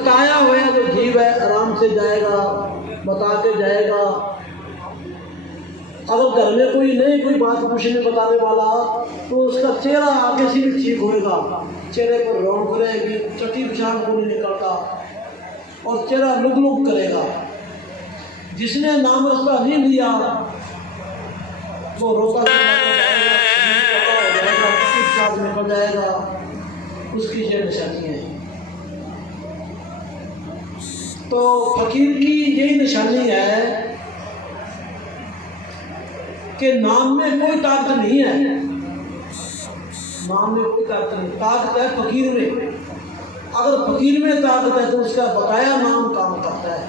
बताया हुआ जो जीव है आराम से जाएगा, बता के जाएगा। अगर घर में कोई नहीं, कोई बात पूछने बताने वाला, तो उसका चेहरा आगे से भी ठीक होएगा। चेहरे पर रौनक रहेगी, चटी पिछाड़ को नहीं निकलता और चेहरा लुक लुक करेगा। जिसने नाम रास्ता नहीं लिया वो रोता निकल जाएगा। उसकी ये निशानी है। तो फकीर की यही निशानी है कि नाम में कोई ताकत नहीं है। नाम में कोई ताकत नहीं, ताकत है फकीर में। अगर फकीर में ताकत है तो उसका बताया नाम काम करता है,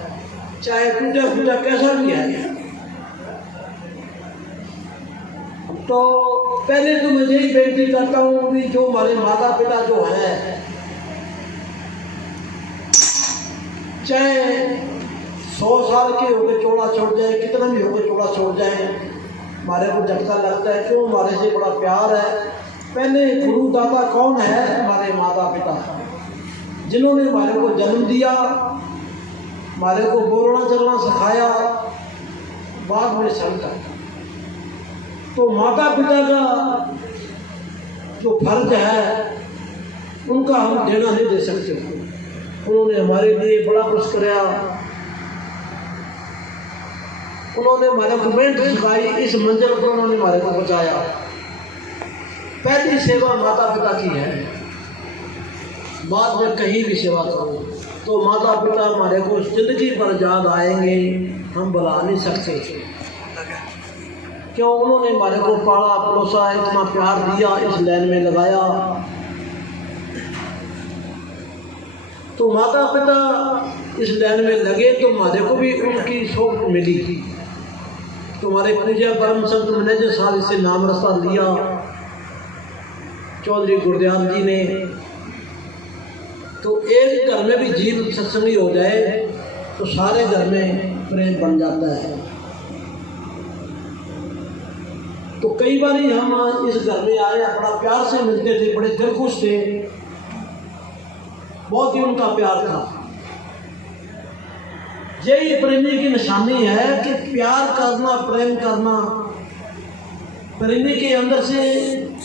चाहे टूटा फूटा कैसा भी है। तो पहले तो मैं यही बेनती करता हूँ कि जो हमारे माता पिता जो है, चाहे 100 साल के होकर चोला छोड़ जाए, कितना भी होकर चोला छोड़ जाए, हमारे को झटका लगता है। क्यों? हमारे से बड़ा प्यार है। पहले गुरु दाता कौन है? हमारे माता पिता, जिन्होंने हमारे को जन्म दिया, हमारे को बोलना चलना सिखाया, बाद में संत। तो माता पिता का जो फर्ज है उनका हम देना नहीं दे सकते। उन्होंने हमारे लिए बड़ा कुछ कराया, उन्होंने हमारे को मेहनत सिखाई, इस मंजिल पर उन्होंने हमारे को पहुँचाया। पहली सेवा माता पिता की है, बाद में कहीं भी सेवा करो। तो माता पिता हमारे को जिंदगी पर याद आएंगे, हम भुला नहीं सकते। क्यों? उन्होंने हमारे को पाला पलोसा, इतना प्यार दिया, इस लाइन में लगाया। तो माता पिता इस लाइन में लगे तो हमारे को भी उनकी सोच मिली। तो हमारे पूज्य परम संत मैनेजर साहब इससे नाम रास्ता लिया, चौधरी गुरदयाल जी ने। तो एक घर में भी जीव सत्संगी हो जाए तो सारे घर में प्रेम बन जाता है। तो कई बार हम इस घर में आए, बड़ा प्यार से मिलते थे, बड़े दिलखुश थे, बहुत ही उनका प्यार था। यही प्रेमी की निशानी है कि प्यार करना, प्रेम करना। प्रेमी के अंदर से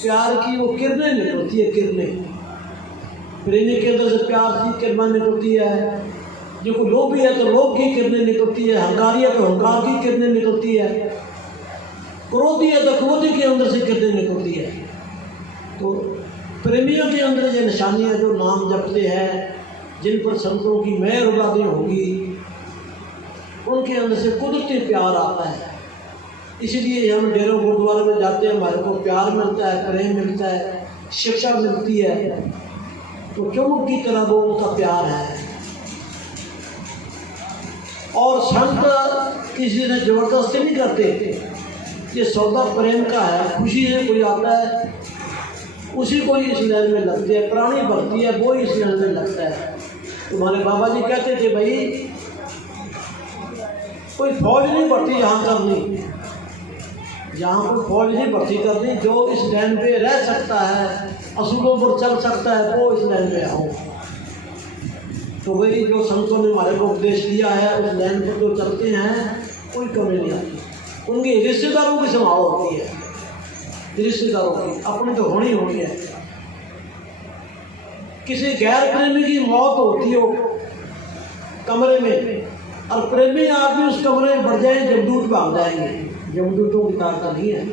प्यार की वो किरणें निकलती है, किरणें। प्रेमी के अंदर से प्यार की किरणें निकलती है। जो कोई लोभी है तो लोभ की किरणें निकलती है, हंकारी है तो हंकार की किरणें निकलती है, क्रोधी है तो क्रोधी के अंदर से किरणें निकलती है। तो प्रेमियों के अंदर ये निशानियाँ जो नाम जपते हैं, जिन पर संतों की मेहर उगादी होगी, उनके अंदर से कुदरती प्यार आता है। इसलिए हम डेरों गुरुद्वारे में जाते हैं, हमारे को प्यार मिलता है, प्रेम मिलता है, शिक्षा मिलती है। तो चुम्बक की तरह वो उनका प्यार है। और संत किसी से जबरदस्ती नहीं करते। ये सौदा प्रेम का है, खुशी से कोई आता है उसी को ही इस लाइन में लगती है, प्राणी भक्ति है वो इस लाइन में लगता है। तुम्हारे बाबा जी कहते थे भाई कोई फौज नहीं भर्ती यहाँ करनी, यहाँ कोई फौज नहीं भर्ती करनी, जो इस लाइन पे रह सकता है, असूलों पर चल सकता है, वो इस लाइन में आओ। तो वही जो संतों ने हमारे को उपदेश दिया है, उस लाइन पर जो चलते हैं कोई कमी नहीं आती। उनके रिश्तेदारों की संभाल होती है, रिश्तेदारों की अपनी तो होनी होनी है। किसी गैर प्रेमी की मौत होती हो कमरे में, और प्रेमी आदमी उस कमरे में बढ़ जाए, जमदूत भाग जाएंगे। जमदूतों की ताकत नहीं है।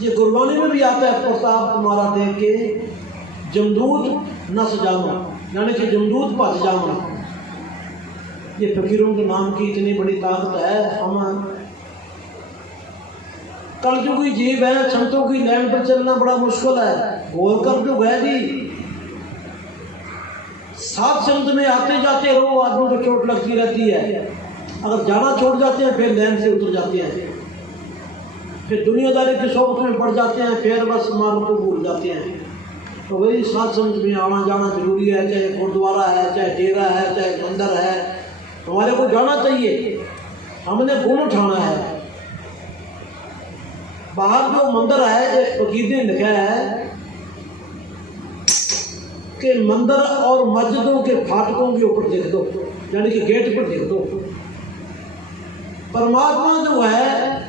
ये गुरबानी में भी आता है, प्रताप तुम्हारा देख के जमदूत न सजाना, यानी कि जमदूत भज जाना। ये फकीरों के नाम की इतनी बड़ी ताकत है। हम कलयुगी जीव है, संतों की लाइन पर चलना बड़ा मुश्किल है। घोर कलयुग है जी। सात संत में आते जाते रहो, आदमी को चोट लगती रहती है। अगर जाना छोड़ जाते हैं फिर लाइन से उतर जाते हैं, फिर दुनियादारी की सोबत में बढ़ जाते हैं, फिर बस माल को भूल जाते हैं। तो वही सात संत में आना जाना जरूरी है। चाहे गुरुद्वारा है, चाहे डेरा है, चाहे मंदिर है, हमारे को जाना चाहिए। हमने गुण उठाना है। बाहर जो मंदिर है, एक फकीर ने लिखा है कि मंदिर और मस्जिदों के फाटकों के ऊपर देख दो, यानी कि गेट पर देख दो। परमात्मा जो है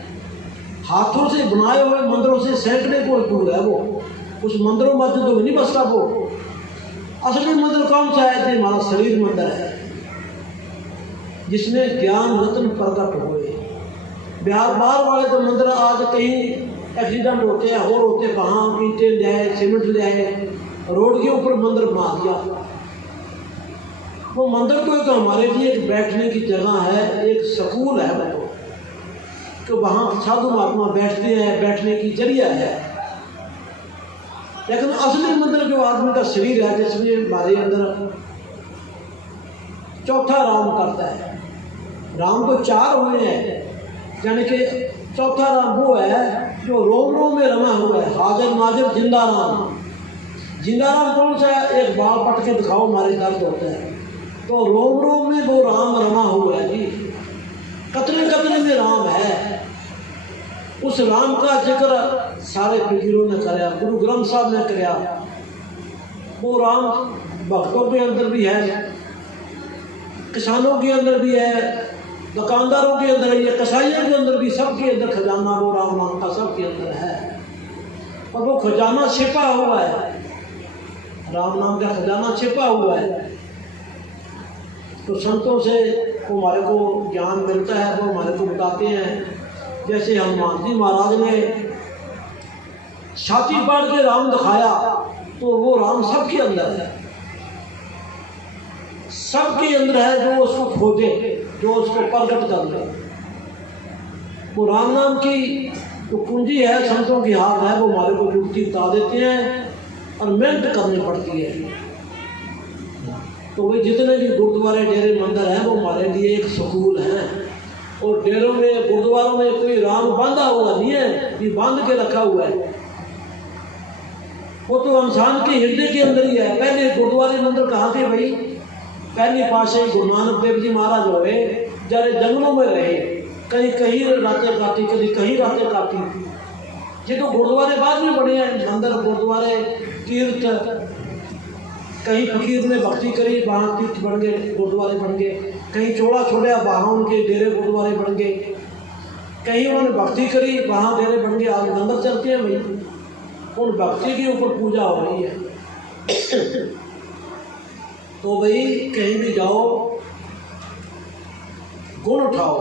हाथों से बनाए हुए मंदिरों से सैकड़े को दूर है। वो उस मंदिरों मस्जिदों में नहीं बसता। वो असली मंदिर कौन सा है? तो हमारा शरीर मंदिर है, जिसमें ज्ञान रत्न प्रकट हुए। बिहार बाहर वाले तो मंदिर आज कहीं एक्सीडेंट होते हैं और होते, कहाँ ईंटें ले आए, सीमेंट ले आए, रोड के ऊपर मंदिर बना दिया। वो मंदिर तो हमारे लिए एक बैठने की जगह है, एक सकून है। वो तो वहाँ साधु महात्मा बैठते हैं, बैठने की जरिया है। लेकिन असली मंदिर जो आदमी का शरीर है, जिसमें हमारे अंदर चौथा राम करता है। राम तो चार हुए हैं, यानी कि चौथा राम वो है जो रोम रोम में रमा हुआ है। हाजिर नाजिर जिंदा राम। जिंदा राम कौन सा है? एक बाल पट के दिखाओ, हमारे दर्द होता है। तो रोम रोम में वो राम रमा हुआ है जी, कतरे कतरे में राम है। उस राम का जिक्र सारे फकीरों ने कराया, गुरु ग्रंथ साहब ने कराया। वो राम भक्तों के अंदर भी है, किसानों के अंदर भी है, दुकानदारों के अंदर है, कसाइयों के अंदर भी, सबके अंदर खजाना वो राम नाम का सबके अंदर है। और वो खजाना छिपा हुआ है, राम नाम का खजाना छिपा हुआ है। तो संतों से वो हमारे को ज्ञान मिलता है, वो हमारे को बताते हैं। जैसे हनुमान जी महाराज ने छाती पाड़ के राम दिखाया, तो वो राम सबके अंदर है, सबके अंदर है। जो उसको खोजे, जो उसको प्रकट कर दे, वो राम नाम की जो कुंजी है संतों की हाथ है, वो हमारे को जुगती बता देते हैं और मेहनत करनी पड़ती है। तो वे जितने भी गुरुद्वारे डेरे मंदिर हैं, वो हमारे लिए एक सकूल हैं। और डेरों में गुरुद्वारों में कोई राम बांधा हुआ नहीं है, ये बांध के रखा हुआ है। वो तो इंसान के हृदय के अंदर ही है। पहले गुरुद्वारे मंदिर कहाँ थे भाई? पहली पातशाही गुरु नानक देव जी महाराज हुए, जरे जंगलों में रहे, कहीं कहीं रातें काटी, कहीं कहीं रातें काटी। ये तो गुरुद्वारे बाद में बने हैं, मंदिर गुरुद्वारे तीर्थ। कहीं फकीर ने भक्ति करी, वहाँ तीर्थ बन गए, गुरुद्वारे बन गए। कहीं चोड़ा छोड़ा, वहाँ उनके डेरे गुरुद्वारे बन गए। कहीं उन्होंने भक्ति करी, वहाँ डेरे बन गए। आज लंगर चलते हैं भाई, उन भक्ति के ऊपर पूजा हो रही है। तो भाई कहीं भी जाओ, गुण उठाओ,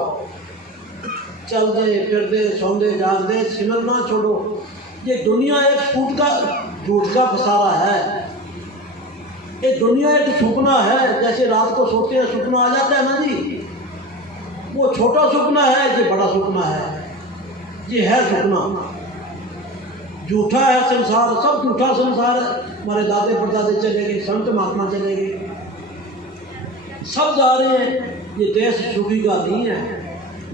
चल दे फिर दे, सौंदे जाग दे, सिमरना छोड़ो। ये दुनिया एक फूट का झूठ का फसारा है। ये दुनिया एक सपना है। जैसे रात को सोते हैं सपना आ जाता है ना जी, वो छोटा सपना है, ये बड़ा सपना है। ये है सपना, झूठा है संसार, सब झूठा संसार है। हमारे दादे परदादे चले गए, संत महात्मा चले गए, सब जा रहे हैं। ये देश सुखी का नहीं है।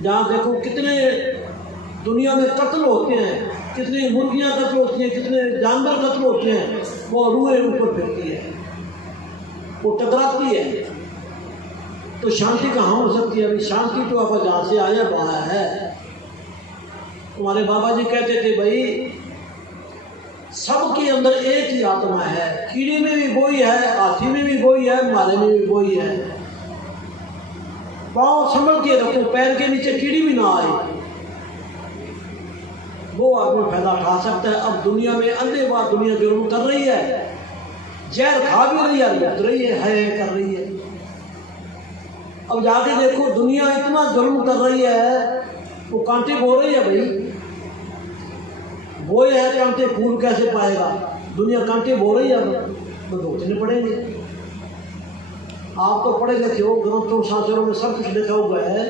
जहाँ देखो कितने दुनिया में कत्ल होते हैं, कितनी मुर्गियाँ कत्ल होती हैं, कितने जानवर कत्ल होते हैं, वो रूहें ऊपर फिरती है, वो टकराती है। तो शांति कहाँ हो सकती है? अभी शांति तो आप जहाँ से आया बढ़ा है। हमारे बाबा जी कहते थे भाई सबके अंदर एक ही आत्मा है। कीड़े में भी वही है, हाथी में भी वही है, मारे में भी वही है। पाँव संभल के रखो, पैर के नीचे कीड़ी भी ना आए, वो आदमी फायदा उठा सकता है। अब दुनिया में अंधेवाह दुनिया जुर्म कर रही है, जहर खा भी रही है, लुट रही है कर रही है। अब जाके देखो दुनिया इतना जुर्म कर रही है, वो कांटे बो रही है भाई। वो है कांटे, फूल कैसे पाएगा? दुनिया कांटे बो रही है, तो भुगतने पड़ेंगे। आप तो पढ़े लिखे हो, ग्रंथों शास्त्रों में सब कुछ लिखा हुआ है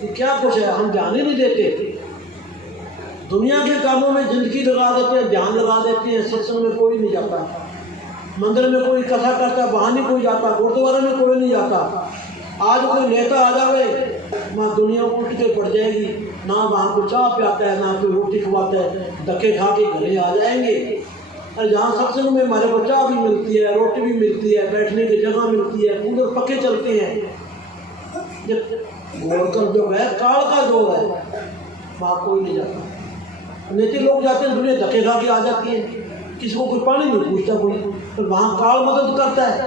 कि क्या कुछ है, हम ध्यान ही नहीं देते। दुनिया के कामों में जिंदगी लगा देते हैं, ध्यान लगा देते हैं। सत्संग में कोई नहीं जाता, मंदिर में कोई कथा करता, वहाँ नहीं कोई जाता, गुरुद्वारे में कोई नहीं जाता। आज कोई नेता आ जावे, वहाँ दुनिया उल्ट के पड़ जाएगी। ना वहाँ को चाय पियाता है, ना कोई रोटी खवाता है, धक्के खा के घरे आ जाएंगे। और जहाँ सत्संग में हमारे को चाय भी मिलती है, रोटी भी मिलती है, बैठने की जगह मिलती है, कूलर पक्के चलते हैं। गोरकर जो है काल का जोर है, वहाँ कोई नहीं जाता। नेता लोग जाते हैं, दुनिया धक्के खा के आ जाती है। किसी को कोई पानी नहीं पूछता कोई, पर वहाँ काल मदद करता है,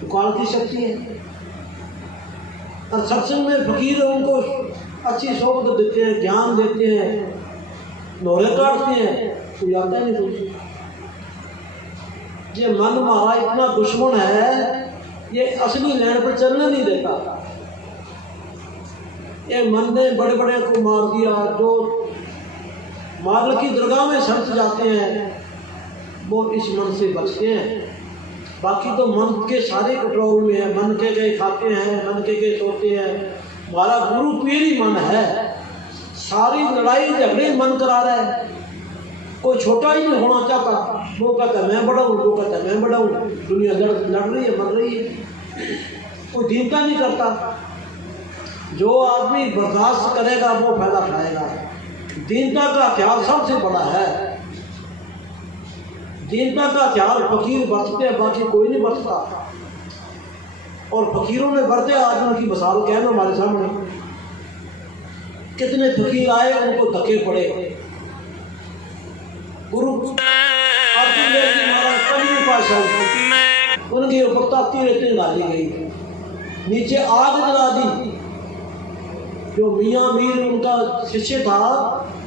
तो काल की शक्ति है। और सत्संग में फकीर उनको अच्छी सोबत देते हैं, ज्ञान देते हैं, नोरे काटते हैं, कोई आता नहीं कुछ। ये मन हमारा इतना दुश्मन है, ये असली लैंड पर चलने नहीं देता। ये मन ने बड़े बड़े को मार दिया। जो मार्ल की दरगाह में संत जाते हैं वो इस मन से बचते हैं। बाकी तो मन के सारे कंट्रोल में है, मन के खाते हैं, मन के सोते हैं। हमारा गुरु पीर ही मन है, सारी लड़ाई झगड़े मन करा रहा है। कोई छोटा ही नहीं होना चाहता, वो कहता मैं बड़ा हूँ, वो कहता मैं बड़ा हूँ। दुनिया लड़ रही है, मर रही है, कोई दीनता नहीं करता। जो आदमी बर्दाश्त करेगा वो फायदा उठाएगा। दीनता का हथियार सबसे बड़ा है। दीनता का हथियार फकीर बरतते हैं, बाकी कोई नहीं बरतता। और फकीरों ने बरते आदमी की मिसाल क्या है हमारे सामने। कितने फकीर आए, उनको धक्के पड़े। गुरु अर्जुन देव जी महाराज कभी पास उनके ऊपर ताती रेतें डाली गई, नीचे आग जला दी। जो मियाँ मीर उनका शिष्य था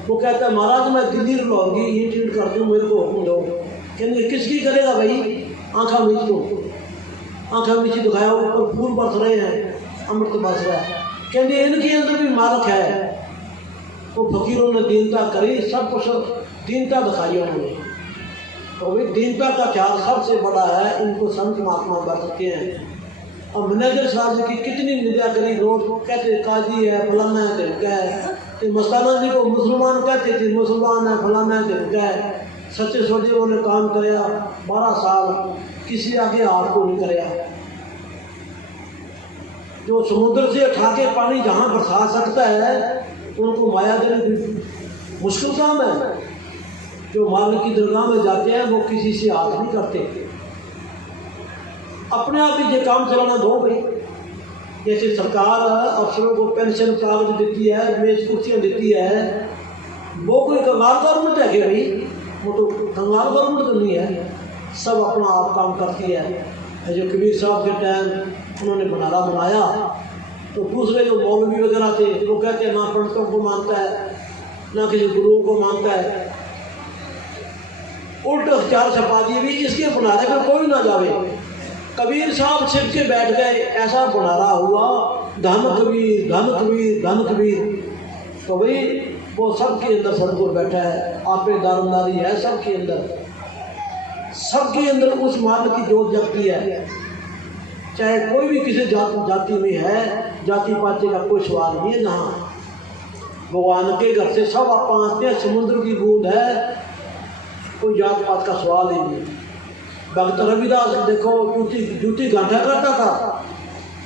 वो कहता है महाराज मैं दिल्ली रुलाऊंगी, ये ट्रीट कर दूँ, मेरे को हुक्म दो। कहते किसकी करेगा भाई, आँखा मीच दो। आँखा मीची दिखाया, ऊपर फूल बरस रहे हैं, अमृत बरस रहा है। कहते इनके अंदर भी मालक है। वो फकीरों ने दीनता करी, सब कुछ दीनता दिखाई उन्होंने। तो भाई दीनता का ख्याल सबसे बड़ा है, इनको संत महात्मा बरतते हैं। और मैनेजर साहब जी की कितनी निंदा करी, रोज कहते काजी है, फलाना है, तिलका है। तो मस्ताना जी को मुसलमान कहते थे, मुसलमान है, फलाना है, तिलका है। सच्चे सोचे उन्होंने काम कराया 12 साल, किसी आगे हाथ को नहीं कराया। जो समुद्र से उठा के पानी जहाँ बरसा सकता है उनको माया देना मुश्किल काम है। जो मालिक की दरगाह में जाते हैं वो किसी से हाथ नहीं करते, अपने आप ही ये काम चलाना दो भाई। जैसे सरकार अफसरों को पेंशन कागज देती है, मेज कुर्सियाँ देती है, वो कोई कंगाल गवर्नमेंट है क्या भाई? वो तो कंगाल गवर्नमेंट तो नहीं है, सब अपना आप काम करती है। जो कबीर साहब के टाइम उन्होंने भंडारा बनाया तो दूसरे जो मौलवी वगैरह थे वो कहते हैं ना पंडितों को मानता है, ना किसी गुरुओं को मानता है। उल्ट अख्तियार छपा दिए भी इसके भंडारे पर कोई ना जावे। कबीर साहब छिप के बैठ गए, ऐसा भंडारा हुआ, धन कबीर, धन कबीर, धन कबीर। तो भाई वो सबके अंदर सदगुरु बैठा है, आपे दारमदारी है सबके अंदर। सबके अंदर उस मान की जोत जगती है, चाहे कोई भी किसी जाति में है। जाति पाति का कोई सवाल नहीं है। जहाँ भगवान के घर से सब आप आते हैं, समुद्र की बूंद है, कोई जात पात का सवाल ही नहीं। भक्त रविदास देखो जूती घाटा करता था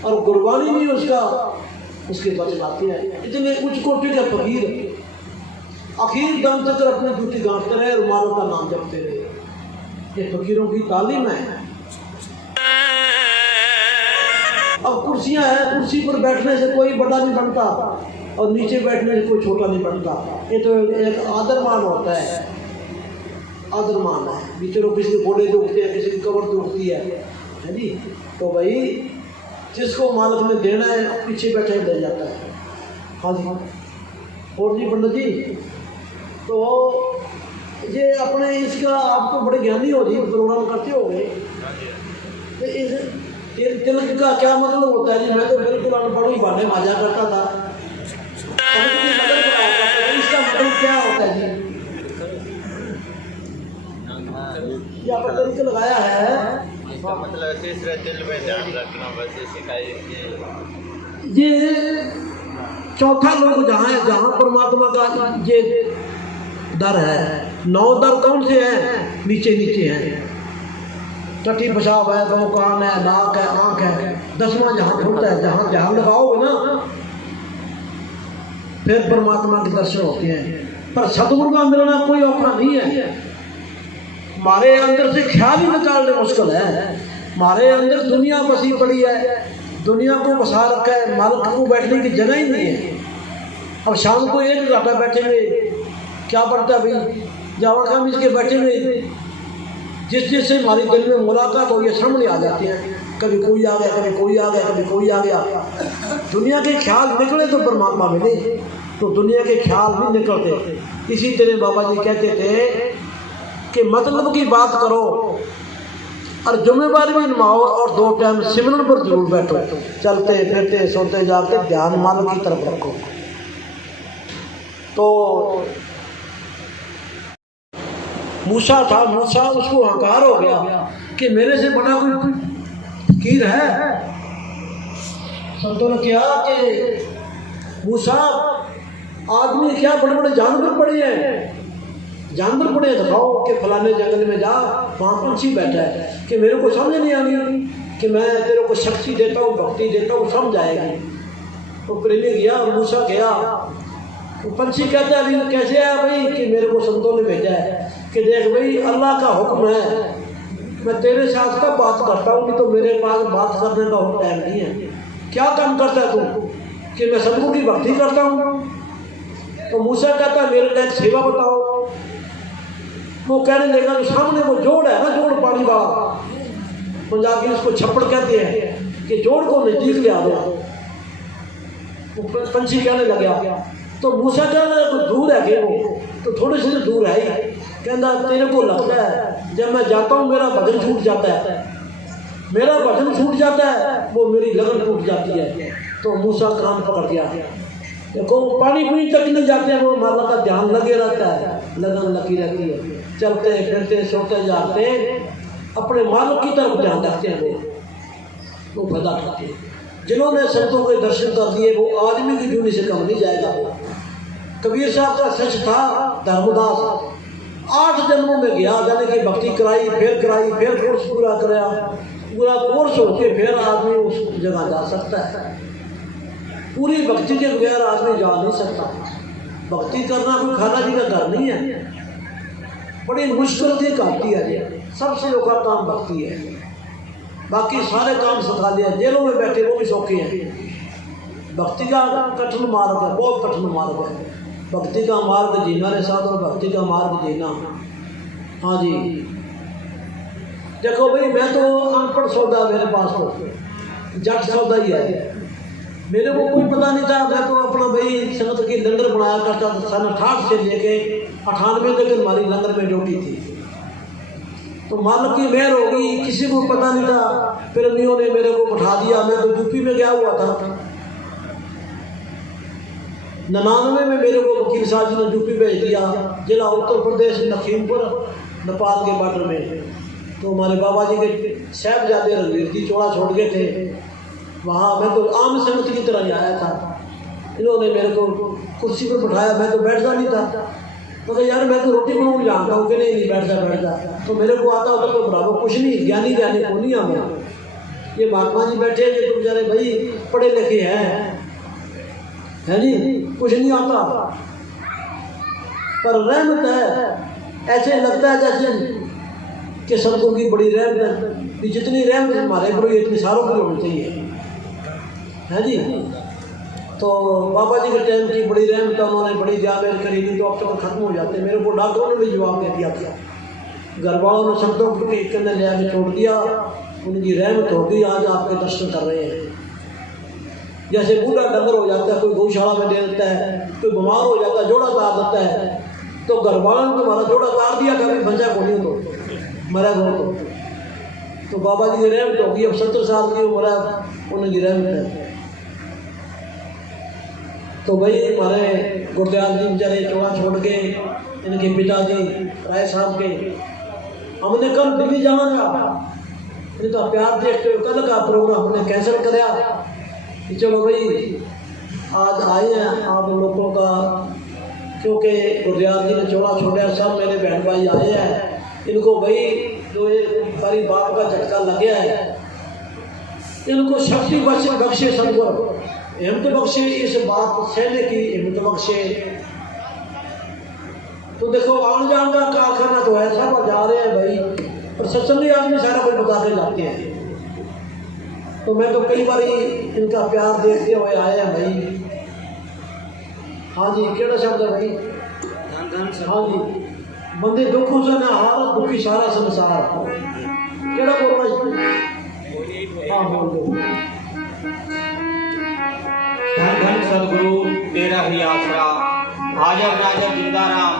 और गुरबानी नहीं उसका, उसके बचन आते हैं। इतने उच्च कोटि के फकीर आखिर दम तक अपनी जूती गांठते रहे और मालों का नाम जपते रहे। ये फकीरों की तालीम है। अब कुर्सियां हैं, कुर्सी पर बैठने से कोई बड़ा नहीं बनता और नीचे बैठने से कोई छोटा नहीं बनता। ये तो एक आदरमान होता है, आदरमान है। बीचों किसी के घोड़े दुखते हैं, किसी की कमर दुखती है जी। तो भाई जिसको मालिक ने देना है पीछे बैठे ले जाता है। हाँ जी। और जी पंडित जी, तो ये अपने इसका आप तो बड़े ज्ञानी हो जी, प्रोग्राम करते हो गए, तो इस तिलक का क्या मतलब होता है जी? मैं तो बिल्कुल अनपढ़ ही भाने भाजा करता था, इसका मतलब क्या होता है जी? यहाँ पर तिलक लगाया है, इसका मतलब तीसरे तिल में ध्यान रखना, बस ये चौथा लोग जहाँ है, जहाँ परमात्मा का ये दर है। 9 दर कौन से हैं? नीचे नीचे हैं। टट्टी पेशाब है, 2 कान है, नाक है, आँख है। 10वां जहाँ खुलता है, जहाँ ध्यान लगाओगे ना फिर परमात्मा के दर्शन होते हैं। पर सतगुरु का मिलना कोई औखा नहीं है। हमारे अंदर से ख्याल ही निकालने मुश्किल है। हमारे अंदर दुनिया बसी पड़ी है, दुनिया को बसा रखा है, मालिक को बैठने की जगह ही नहीं है। अब शाम को 1 घंटा बैठेंगे, क्या पड़ता है भाई? जावा खाम इसके बैठेंगे जिस जिससे हमारी दिल में मुलाकात हो, ये सामने आ जाते हैं। कभी कोई आ गया, कभी कोई आ गया, कभी कोई आ गया। दुनिया के ख्याल निकले तो परमात्मा मिले, तो दुनिया के ख्याल नहीं निकलते। इसी तरह बाबा जी कहते थे कि मतलब की बात करो और जुम्मेवारी भी निभाओ और 2 टाइम सिमरन पर जरूर बैठो। चलते फिरते सोते जागते ध्यान मालिक की तरफ रखो। तो मूसा था, मूसा उसको अहंकार हो गया कि मेरे से बड़ा कोई फकीर है। संतों ने कहा कि मूसा आदमी क्या बड़े बड़े जानवर पड़े हैं, जानवर पड़े दिखाओ कि फलाने जंगल में जा, वहाँ पंछी बैठा है, कि मेरे को समझ नहीं आ रही कि मैं तेरे को शक्ति देता हूँ, भक्ति देता हूँ, समझ आएगी। तो प्रेमी गया, मूसा गया, तो पंछी कहता है अभी कैसे आया भाई, कि मेरे को संतों ने भेजा है कि देख भाई अल्लाह का हुक्म है, मैं तेरे साथ कब बात करता हूँ, नहीं तो मेरे पास बात करने का टाइम नहीं है। क्या काम करता है तू, कि मैं सबको की भक्ति करता हूँ। तो मूसा कहता है मेरे लिए सेवा बताओ। वो कहने लगा जो सामने वो जोड़ है ना, जोड़ पानी वाला, पंजाबी उसको छप्पड़ कहते हैं, कि जोड़ को नजदीक ले आ दो। वो पंछी कहने लगा, तो मूसा कहना दूर है कि वो, तो थोड़े से दूर है ही। कहना तेरे को लगता है जब मैं जाता हूँ मेरा भजन छूट जाता है, मेरा भजन छूट जाता है, वो मेरी लगन टूट जाती है। तो मूसा कान पकड़ गया। देखो पानी पीने तक नहीं जाते हैं, वो माला का ध्यान लगे रहता है, लगन लगी रहती है। चलते फिरते सोते जाते अपने मालिक की तरफ ध्यान रखते हैं, वो पैदा करते हैं। जिन्होंने संतों के दर्शन कर दिए वो आदमी की जूनी से कम नहीं जाएगा। कबीर साहब का सच था, धर्मदास 8 जन्मों में गया, जाने की भक्ति कराई, फिर कोर्स पूरा कराया, पूरा कोर्स होके फिर आदमी उस जगह जा सकता है। पूरी भक्ति के बगैर आदमी जा नहीं सकता। भक्ति करना कोई खाना जी का घर नहीं है, बड़ी मुश्किल से करती है। सबसे औखा काम भक्ति है, बाकी सारे काम सिखा लिया। जेलों में बैठे वो भी सौखे हैं। भक्ति का कठिन मार्ग है, बहुत कठिन मार्ग है। भक्ति का मार्ग जीना रे साथ, और भक्ति का मार्ग जीना। हाँ जी, देखो भाई मैं तो अनपढ़ सौदा, मेरे पास तो जट सौदा ही है। मेरे को कोई पता नहीं था, मैं तो अपना भाई संगत की लंगर बनाया करता था। सन 68 से लेके 98 तक हमारी लंगर में ड्यूटी थी। तो मालिक की मेहर होगी, किसी को पता नहीं था। फिर अम्मियों ने मेरे को बैठा दिया। मैं तो यूपी में गया हुआ था, 99 में मेरे को वकील साहब जी ने यूपी भेज दिया, जिला उत्तर प्रदेश लखीमपुर, नेपाल के बॉर्डर में। तो हमारे बाबा जी के साहबजादे रणवीर जी चौड़ा छोड़ गए थे वहाँ। मैं तो आम संगत की तरह ही आया था। इन्होंने मेरे को कुर्सी पर बैठाया, मैं तो बैठता नहीं था। तो यार मैं तो रोटी बनाऊँ जानता हूँ कि नहीं बैठता। तो मेरे को आता होता तो बराबर कुछ नहीं, ज्ञानी को नहीं आता। ये महात्मा जी बैठे, ये तो बेचारे भाई पढ़े लिखे हैं, है जी, कुछ नहीं आता, पर रहमत है। ऐसे लगता है जैसे कि सबको की बड़ी रहमत है। जितनी रहमत हमारे पर इतनी सारों की होनी चाहिए, है जी। तो बाबा जी के टाइम की बड़ी रहमत, उन्होंने बड़ी जामेल करी थी, तो अब तो खत्म हो जाते। मेरे को डॉक्टरों ने भी जवाब दे दिया था, घर वालों ने शब्दों को एक ले आके छोड़ दिया। उनकी रहमत होगी, आज आपके दर्शन कर रहे हैं। जैसे बूढ़ा डंगर हो जाता है, कोई गौशाला में दे देता है, कोई बीमार हो जाता है, जोड़ा तार देता है, तो घर वालों ने तुम्हारा जोड़ा तार दिया, कभी बचा को नहीं, तो मरा गो। तो बाबा जी की रहमत होगी। अब 70 साल की उम्र है, उनकी रहमत है। तो भाई हमारे गुरदयाल जी बेचारे चौड़ा छोड़ के, इनके पिताजी राय साहब के, हमने कल दिल्ली जाना था, इनका प्यार देखते हुए कल का प्रोग्राम हमने कैंसिल कराया कि चलो भाई आज आए हैं आप लोगों का, क्योंकि गुरदयाल जी ने चौड़ा छोड़ा, सब मेरे बहन भाई आए हैं। इनको भाई जो एक बारी बाप का झटका लग गया है, इनको शक्ति बख्शे, सदगुरु हिम्मत बख्शे, इस बात सहने की हिम्मत बख्शे। तो देखो आन जान का क्या करना तो है, सब जा रहे हैं भाई, और सत्संगी आदमी सारा कुछ बता के जाते हैं। तो मैं तो कई बार इनका प्यार देखते हुए आए हैं भाई। हाँ जी, केड़ा शब्द है भाई? हाँ जी, बंदे दुखों से ना हार दुखी सारा संसार। केड़ा बोलना हाँ बोल दो। धन धन सदगुरु तेरा ही आसरा, हाजर नाजर जिंदा राम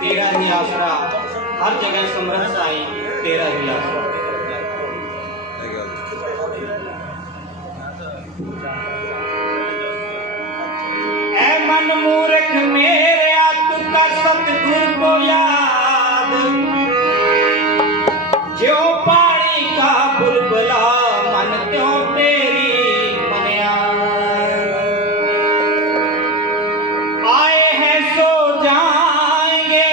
तेरा ही आसरा, हर जगह समर्थ साईं तेरा ही आसरा। ऐ मन मूर्ख मेरे तू कर सतगुर को याद, जो पानी का बुलबुला मन त्यों तेरी मनियाद। आए हैं सो जाएंगे,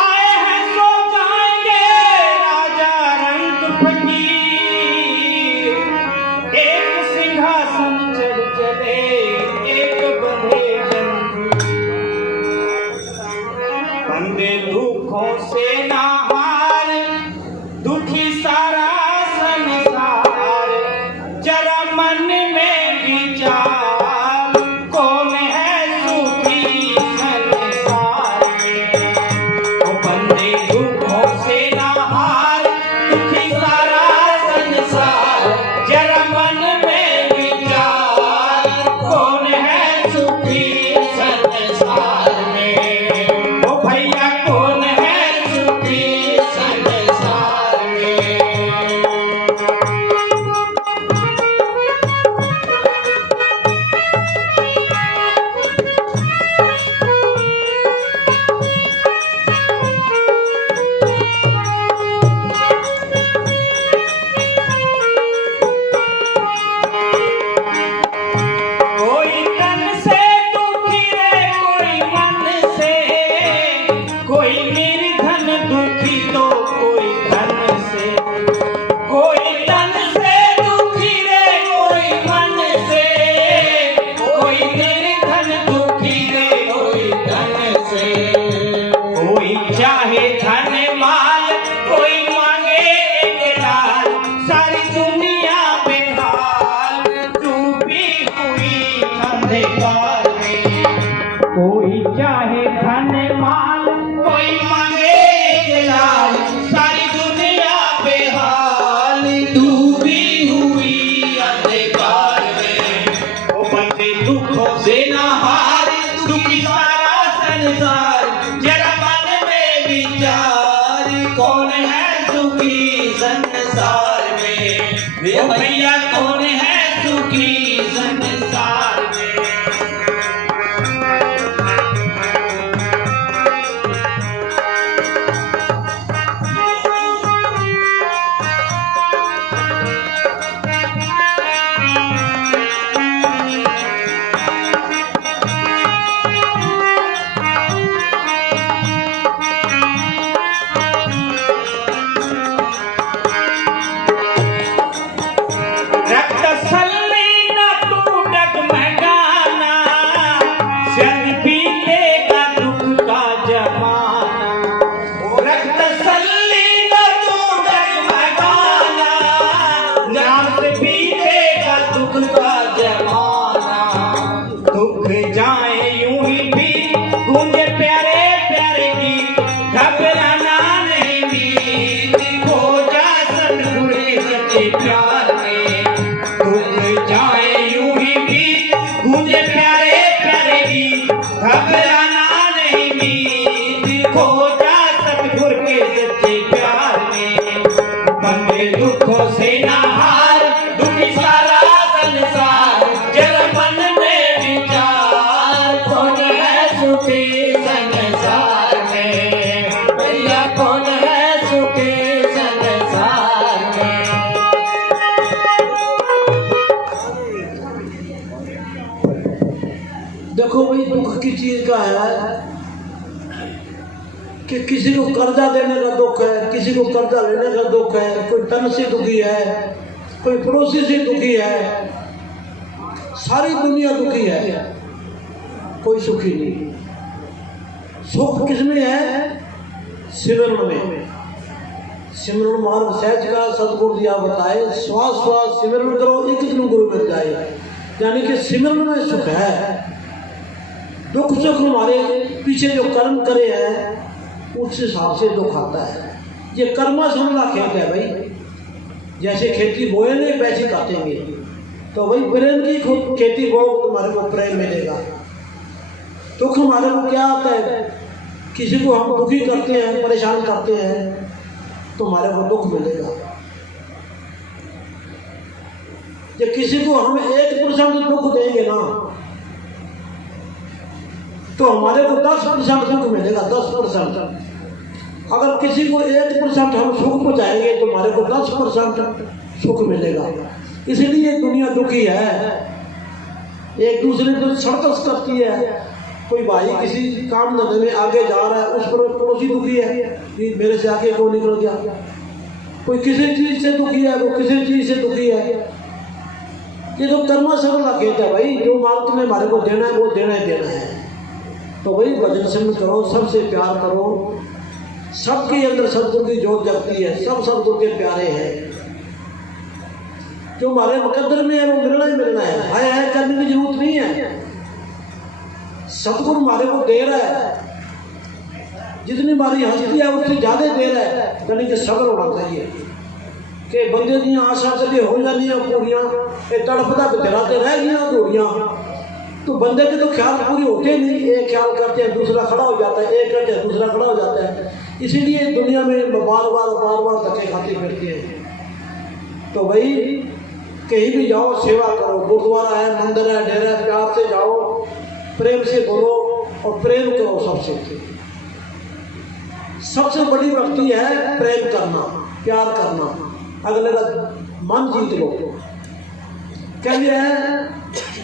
आए हैं सो जाएंगे राजा रंग फकीर। एक सिंहासन चढ़ चले एक बंधे जंजीर। बंदे दुखों से ना हार दुखी सारा संसार। जरा मन में विचार कौन है सुखी संसार में। ओ बंदे दुखों से ना हार दुखी सारा संसार। जरा मन में विचार कौन है सुखी संसार में। ओ भैया कौन है सुखी संसार में। कोई तन से दुखी रे कोई मन से, कोई निर्धन दुखी तो कोई धन से। कोई तन से दुखी रे कोई मन से, कोई निर्धन दुखी रे कोई धन से। कोई चाहे धन माल कोई मांगे एक लाल। सारी दुनिया बेहाल डूबी हुई अंधकार में। कोई चाहे धन माल कोई मांगे एक लाल। सारी दुनिया बेहाल डूबी हुई अंधकार में। ओ बंदे दुखों से ना हार दुखी सारा संसार। जरा मन में विचार कौन है सुखी संसार में। ओ भैया कौन है सुखी संसार में। रक्त सल्ली न तू डगमगाना, सद बीतेगा दुख का जमाना। ओ रक्त सल्ली न तू डगमगाना, सद बीतेगा दुख का जमाना। दुख जाए यूं ही भी गूंजे प्यारे प्यारे गीत। घबराना नहीं मीत खो जा सतगुर के सच्चे प्यार में। दुख जाए यूं ही भी गूंजे प्यारे प्यारे गीत। घबराना नहीं मीत खो जा सतगुर के सच्चे प्यार में। बंदे दुखों से ना हार दुखी सारा संसार। जरा मन में विचार कौन है सुखी संसार में। भैया कौन है सुखी संसार में। देखो भाई दुख की चीज का है कि किसी को कर्जा देने का दुख है, किसी को कर्जा लेने का दुख है। कोई तन से दुखी है, कोई पड़ोसी से दुखी है। सारी दुनिया दुखी है, कोई सुखी नहीं। सुख किसमें है? सिमरन में। सिमरन मार्ग सहज का सतगुरु दिया बताए। श्वास श्वास सिमरन करो एक दिन गुरु मिल जाए। यानी कि सिमरन में सुख है। दुख सुख हमारे पीछे जो कर्म करे हैं उस हिसाब से दुख आता है। ये कर्मा समझना खेत है भाई। जैसे खेती बोएंगे वैसे काटेंगे, तो वही प्रेम की खेती बो तुम्हारे को प्रेम मिलेगा। दुख हमारे को क्या आता है, किसी को हम दुखी करते हैं, परेशान करते हैं, तो हमारे को दुख मिलेगा। जब किसी को हम 1% दुख देंगे ना, तो हमारे को 10% दुख मिलेगा, 10%। अगर किसी को 1% हम सुख पहुँचाएंगे तो हमारे को 10% सुख मिलेगा। इसलिए दुनिया दुखी है, एक दूसरे को सड़कस करती है। कोई भाई किसी काम धंधे में आगे जा रहा है, उस पर पड़ोसी दुखी है कि मेरे से आगे कौन निकल गया। कोई किसी चीज़ से दुखी है, वो किसी चीज़ से दुखी है। ये तो कर्मा सरल कहता है भाई, जो माल तुम्हें हमारे को देना है वो देना ही देना है। तो वही भजन संग करो, सबसे प्यार करो। सबके अंदर सदगुरु की जोत जगती है, सब सदगुरु के प्यारे हैं। जो हमारे मुकद्दर में है वो मिलना ही मिलना है, हाय करने की जरूरत नहीं है। सदगुरु हमारे को दे रहा है, जितनी हमारी हस्ती है उससे ज़्यादा दे रहा है। यानी कि सब्र होना चाहिए कि बंदे दी आशा कभी हो जानी पूरियाँ, तड़पता बितराते रह गया दूरियाँ। तो बंदे के तो ख्याल पूरी होते नहीं, एक ख्याल करते हैं दूसरा खड़ा हो जाता है, एक करते हैं दूसरा खड़ा हो जाता है। इसीलिए दुनिया में बार बार धक्के खाते फिरते हैं। तो भाई कहीं भी जाओ सेवा करो, गुरुद्वारा है, मंदिर है, डेरा है, प्यार से जाओ, प्रेम से बोलो और प्रेम करो सबसे। सबसे बड़ी भक्ति है प्रेम करना, प्यार करना, अगले का मन जीत लो। कहते हैं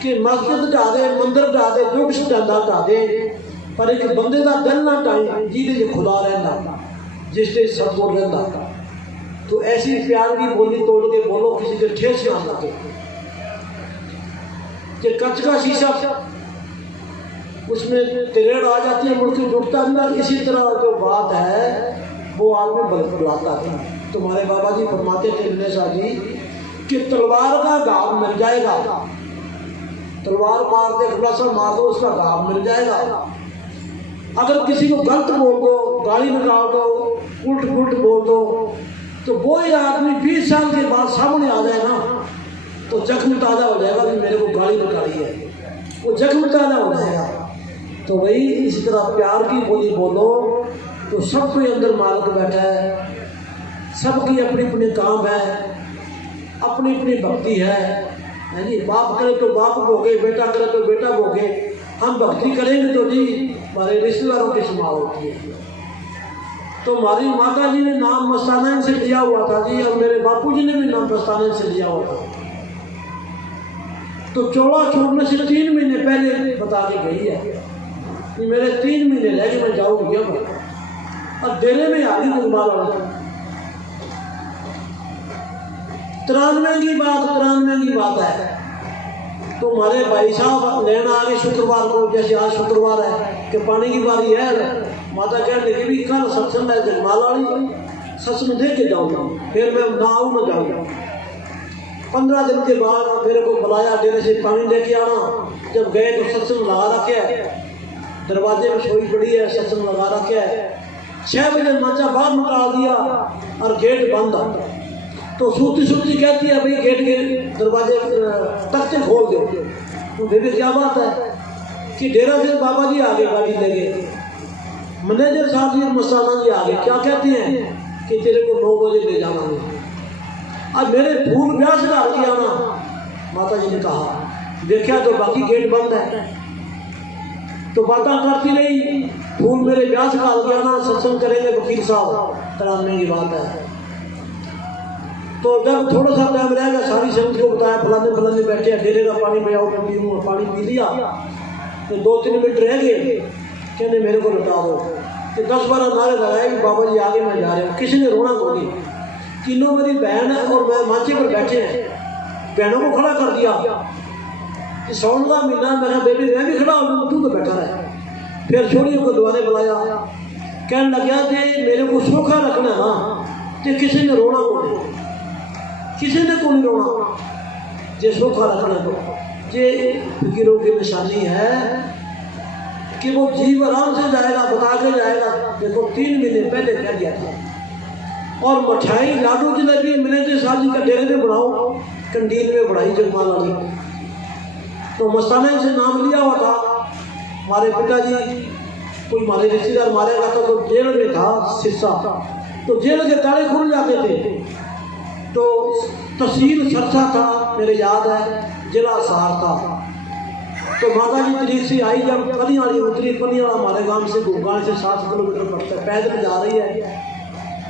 कि मस्जिद ढा दे, मंदिर ढा दे, जो कुछ ढा दे, पर एक बंदे का दिल ना ढाए जिसे खुदा रहना, जिससे सदगुर रहता। तो ऐसी प्यार की बोली तोड़ के बोलो, किसी के ठेस ना लगे। कि कच्च का शीशा उसमें तिरेड़ आ जाती है, मुड़ के जुटता नहीं। इसी तरह जो बात है वो आदमी बुलाता है। तुम्हारे बाबा जी फरमाते थे दिनेशा जी कि तलवार का घाव मिल जाएगा, तलवार मार दे, खुलासा मार दो, उसका घाव मिल जाएगा। अगर किसी को गलत बोल दो, गाली निकाल दो, उल्ट पुल्ट बोल दो, तो वो ही आदमी 20 साल के बाद सामने आ जाए ना, तो जख्म ताज़ा हो जाएगा कि मेरे को गाली निकाली है, वो जख्म ताज़ा हो जाएगा। तो वही इसी तरह प्यार की बोली बोलो, तो सबके अंदर मालिक बैठा है, सबकी अपनी अपनी काम है, अपनी अपनी भक्ति है जी। बाप करे तो बाप भोगे, बेटा करे तो बेटा भोगे। हम भक्ति करेंगे तो जी हमारे रिश्तेदारों की संभाल होती है। तो हमारी माता जी ने नाम मस्ताना से लिया हुआ था जी, और मेरे बापू जी ने भी नाम मस्ताना से लिया हुआ था। तो चौड़ा छोड़ने से 3 महीने पहले बता के गई है कि मेरे 3 महीने रह गए, मैं जाऊँगी अब। और देने में आ गई गुरुबार वाला 93 की बात है। तो हमारे भाई साहब लेना आ गए शुक्रवार को, जैसे आज शुक्रवार है कि पानी की बारी है। माता कह रही भी कल सत्संग है जगमाल वाली, सत्संग देख के जाऊँगा, फिर मैं ना आऊँ ना जाऊँगा। 15 दिन के बाद मेरे को बुलाया, डेरे से पानी लेके आना। जब गए तो सत्संग लगा रखे है, दरवाजे में सोई पड़ी है, सत्संग लगा रखे है। 6 बजे माचा बाहर निकाल दिया और गेट बंद आता। तो सूती सूती कहती है भाई गेट के दरवाजे तख्ते खोल दो। तो बेबी क्या बात है कि डेरा से बाबा जी आगे गाड़ी लगे, मैनेजर साहब जी मस्ताना जी आगे, क्या कहते हैं कि तेरे को 9 बजे ले जाना है। अब मेरे फूल ब्याह से डाल दिया ना, माता जी ने कहा। देखा तो बाकी गेट बंद है। तो बातें करती रही, फूल मेरे ब्याह से डाल दिया ना, सत्संग करेंगे वकील साहब, 93 की बात है। तो जब थोड़ा सा टाइम रहेगा, सारी संगत को बताया फलाने फलाने बैठे हैं, डेरे का पानी पियाओ, पीऊँ, पानी पी लिया। तो 2-3 मिनट रह गए, कहने मेरे को लौटा दो। तो 10-12 नारे लगाए कि बाबा जी आगे मैं जा रहा हूँ। किसी ने रोना को नहीं, तीनों मेरी बहन है और मैं माचे पर बैठे हैं, बहनों को खड़ा कर दिया। सावन का महीना, मेरा बेबी मैं भी खड़ा हो, तू तो बैठा है। फिर छोड़ियों को दोबारा बुलाया, कहने लगा थे मेरे को सूखा रखना ना, तो किसी ने रोना को नहीं, किसी ने को नहीं रोना, जे सूखा रखना। तो ये फकीरों की निशानी है कि वो जीव आराम से जाएगा, बता के जाएगा। देखो 3 महीने पहले कह दिया था। और मिठाई लाडू जलेबी मैनेजर साहब जी का डेरे में बनाओ, कंडील में बढ़ाई जगमाल वाली। तो मस्ताना से नाम लिया हुआ था। हमारे पिताजी कोई हमारे रिश्तेदार मारेगा तो जेल में था सिरसा, तो जेल के ताले खुल जाते थे। तो तहसील सरसा था, मेरे याद है, जिला सहार था। तो माता जी तरीक से आई, जब पनी वाली उतरी, पनी वाला हमारे गांव से गुरगांव से 7 किलोमीटर पड़ता है, पैदल जा रही है।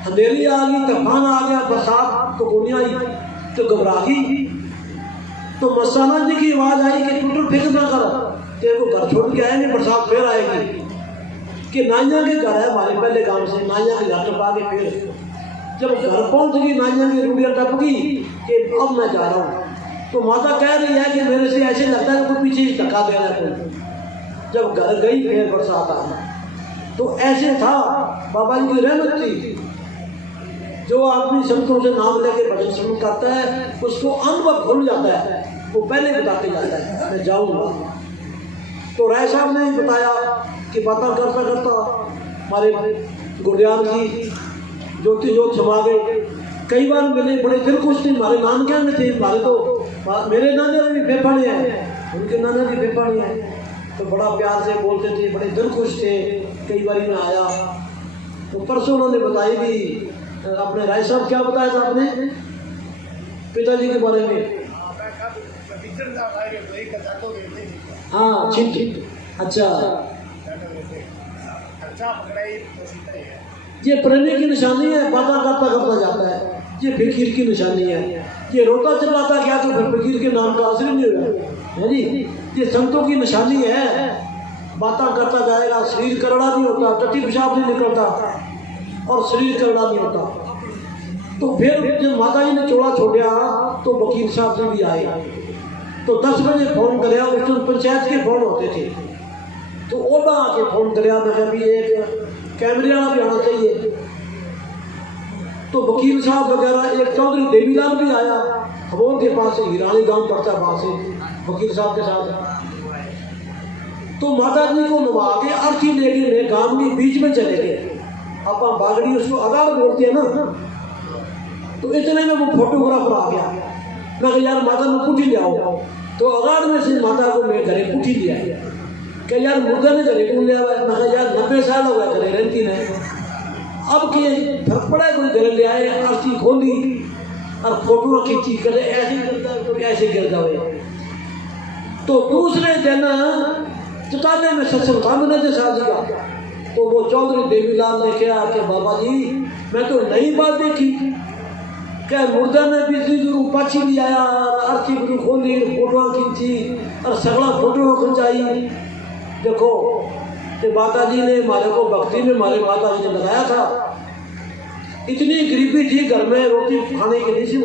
अंधेरी आ गई, तूफान आ गया, बरसात तो गोली आई, तो घबरा गई। तो मस्ताना जी की आवाज़ आई कि टूटर फिक्र ना कर, तेरे को घर छोड़ के आएंगे, बरसात फिर आएगी। कि नाइया के घर है हमारे पहले गांव से, नाइया के घर टपा के फिर जब घर पहुंच गई, नाइया की रूढ़ियाँ टप गई कि अब मैं जा रहा हूँ। तो माता कह रही है कि मेरे से ऐसे लगता है कोई पीछे ही धक्का दे रहा है कोई। जब घर गई फिर बरसात आ। तो ऐसे था, बाबा जी की रहमत थी। जो आदमी संतों से नाम लेके भजन सुन करता है, उसको अनुभव खुल जाता है, वो पहले बताते जाता है मैं जाऊँगा। तो राय साहब ने बताया कि बातें करता करता हमारे गुरदयाल जी ज्योति जोत समा गए। कई बार मिले, बड़े दिल खुश थे। हमारे नानकिया में थे, हमारे तो मेरे नाने भी फेफाड़े हैं, उनके नाना भी फेफाड़े हैं। तो बड़ा प्यार से बोलते थे, बड़े दिल खुश थे। कई बार मैं आया तो परसों उन्होंने बताई भी, अपने राय साहब क्या बताया था आपने पिताजी के बारे में? हाँ ठीक, अच्छा। ये प्रेमी की निशानी है, बातें करता करता जाता है। ये फकीर की निशानी है। ये रोता चिल्लाता क्या तो फिर फकीर के नाम का असर नहीं होगा, है जी। ये संतों की निशानी है, बातें करता जाएगा। शरीर करड़ा नहीं होता, टट्टी पेशाब नहीं निकलता और शरीर करड़ा नहीं होता। तो फिर जब माता जी ने चोड़ा छोड़ा तो वकील साहब जी भी आए। तो 10 बजे फोन कराया, उस दिन पंचायत के फोन होते थे। तो ओला आके फोन कराया, मैं कहा भी एक कैमरे वाला भी आना चाहिए। तो वकील साहब वगैरह, एक चौधरी देवीलाल भी आया, खबोर के पास से, हिरानी गांव पड़ता है, वहाँ से वकील साहब के साथ। तो माता जी को नवा के अर्थी लेके मैं गांव के बीच में चले गए। आप बागड़ी उसको अगाड़ बोलते हैं ना। तो इतने में वो फोटोग्राफर आ गया। मैं कहा यार माता ने पुठी ले आओ। तो अगाड़ में से माता को मैं घरे पुठी लिया। क्या यार मुर्दा ने घरे कौन लिया हुआ है? मैं कहा यार 90 साल हो गया घरे रहती नहीं। अब के फर्क पड़ा, कोई घर ले आए, अर्थी खोली और फोटो खींची, करे ऐसे करता है तो ऐसे गिर जाए। तो दूसरे दिन चुताने में सत्संग था मैनेजर साहब जी का। तो वो चौधरी देवीलाल ने कहा कि बाबा जी मैं तो नई बात देखी, क्या मुर्दा ने बिजली गुरु पाछी भी आया, अर्थी गुरु खोली, फोटो खींची और सगड़ा फोटो खिंचाई। देखो तो माता जी ने हमारे को भक्ति में, हमारे माता जी ने लगाया था। इतनी गरीबी थी घर में, रोटी खाने के लिए थी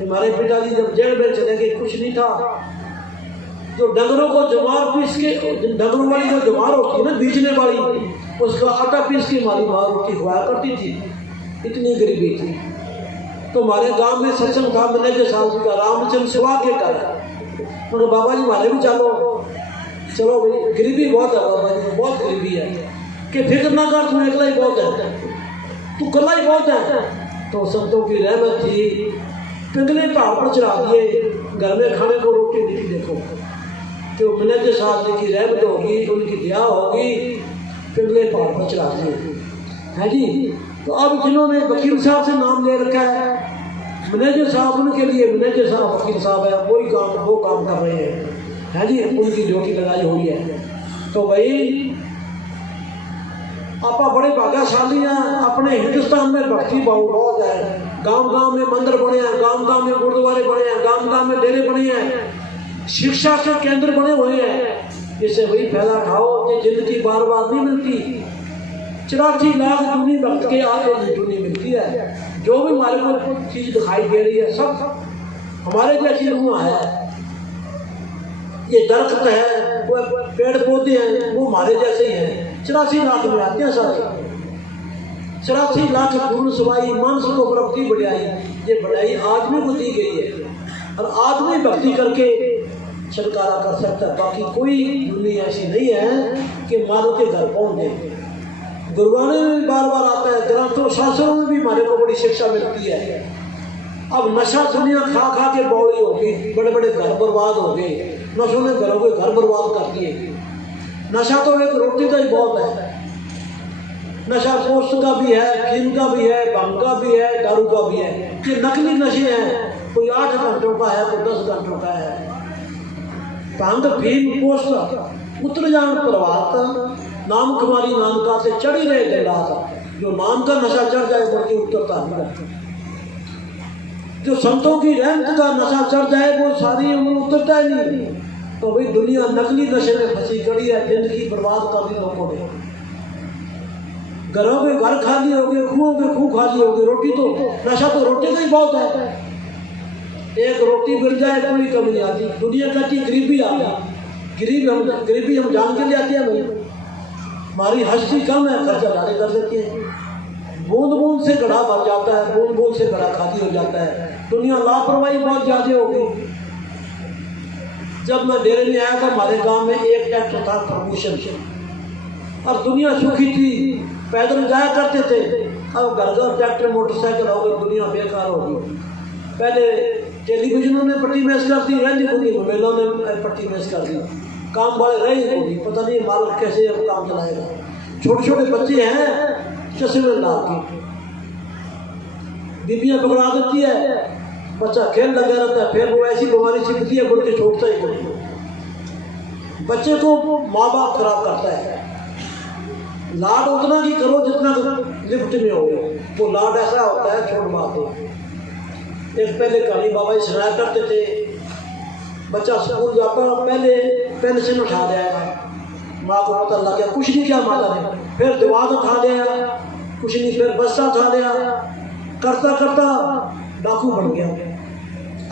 हमारे पिताजी जब जेल में चले गए, कुछ नहीं था। तो डंगरों को जमार पीस के, डंगरों वाली जो जमार होती है ना बीचने वाली, उसका आटा पीस के हमारी माँ रोटी खुआया करती थी। इतनी गरीबी थी। तो हमारे गांव में सत्संग था मैनेजर साहब जी का, रामचंद्र सेवा के कर। मगर बाबा जी हमारे भी चलो भाई, गरीबी बहुत है बाबा जी, बहुत गरीबी है कि फिक्र ना कर, तू अकेला ही बहुत है, तू कला ही बहुत है। तो संतों की रहमत थी, पिंगले पहाड़ पर चढ़ा दिए, घर में खाने को रोटी नहीं। देखो तो मैनेजर साहब जी की रहमत होगी, उनकी दया होगी, पिंगले पहाड़ पर चढ़ा दिए, है जी। तो अब जिन्होंने वकील साहब से नाम ले रखा है, मैनेजर साहब उनके लिए मैनेजर साहब वकील साहब है, वही काम वो काम कर रहे हैं, है जी। उनकी ड्यूटी लगाई हुई है। तो भाई आप बड़े भाग्यशाली हैं, अपने हिंदुस्तान में भक्ति बहुत है। गांव गांव में मंदिर बने हैं, गांव गांव में गुरुद्वारे बने हैं, गांव गांव में डेरे बने हैं, शिक्षा के केंद्र बने हुए हैं। इसे वही फैला उठाओ, ये जिंदगी बार बार नहीं मिलती। 84 लाख दुनी भक्त के आगे दुनी मिलती है। जो भी हमारे को चीज दिखाई दे रही है सब हमारे जैसी रूह है। ये दरख्त है, वो पेड़ पौधे हैं, वो हमारे जैसे ही हैं। 84 लाख में आते हैं सारे। 84 लाख पूर्ण सवाई मानस को प्रवृत्ति बढ़ाई। ये बढ़ाई आदमी को दी गई है और आदमी भक्ति करके छुटकारा कर सकता है। बाकी कोई दुनिया ऐसी नहीं है कि मानव के घर पहुँच जाए। गुरुवाणी में भी बार बार आता है, ग्रंथों शास्त्रों में भी हमारे को बड़ी शिक्षा मिलती है। अब नशा दुनिया खा खा के बौड़ी हो गई, बड़े बड़े घर बर्बाद हो गए, नशों ने घरों के घर बर्बाद कर दिए। नशा तो एक रोटी का ही बहुत है। नशा पोस्ट का भी है, फीम का भी है, भंग का भी है, दारू का भी है। ये नकली नशे हैं, कोई 8 घंटों का है, कोई 10 घंटों का है। भंग फीम पोस्ट उतर जान प्रभात नाम कुमारी नाम का से चढ़ी रहे गंडात। जो नाम का नशा चढ़ जाए बल्कि उतरता नहीं। जो संतों की रहमत का नशा चढ़ जाए वो सारी उम्र उतरता ही नहीं। तो भाई दुनिया नकली नशे में फंसी गड़ी है, जिंदगी बर्बाद कर दी लोगों ने। घरों के घर खाली हो गए, खूहों के खूह खाली हो गए। रोटी तो नशा तो रोटी का ही बहुत है। एक रोटी मिल जाए कोई कमी नहीं आती। दुनिया कहती गरीबी आ गई, गरीबी हम जान के ले आते हैं। भाई हमारी हस्ती कम है, खर्चा ज़्यादा कर देती है। बूंद बूंद से घड़ा भर जाता है, बूंद बूंद से घड़ा खाली हो जाता है। दुनिया लापरवाही बहुत ज़्यादा हो गई। जब मैं डेरे में आया था, हमारे गांव में एक ट्रैक्टर था प्रमोशन, और दुनिया सुखी थी, पैदल जाया करते थे। अब घर घर ट्रैक्टर मोटरसाइकिल हो गई, दुनिया बेकार हो गई। पहले टेलीविजनों ने पट्टी मैच कर दी, रहती खुदी मोबाइलों ने पट्टी मैच कर दी। काम वाले रहे खुदी, पता नहीं मालिक कैसे अब काम चलाएगा। छोटे छोटे बच्चे हैं चश्मे ला के, बीबियाँ पकड़ा देती है, बच्चा खेल लगा रहता है, फिर वो ऐसी बीमारी छिपती है, बोल के छोड़ता ही नहीं। बच्चे को माँ बाप खराब करता है। लाड उतना ही करो जितना लिफ्ट में हो, वो लाड ऐसा होता है छोड़ मार दो। एक पहले कहानी बाबा जी सुनाया करते थे, बच्चा स्कूल जाता, पहले पेंसिल उठा लिया, माँ को पता लग गया कुछ नहीं किया माता ने, फिर दीवार उठा लिया कुछ नहीं, फिर बस्ता उठा लिया, करता करता डाकू बन गया।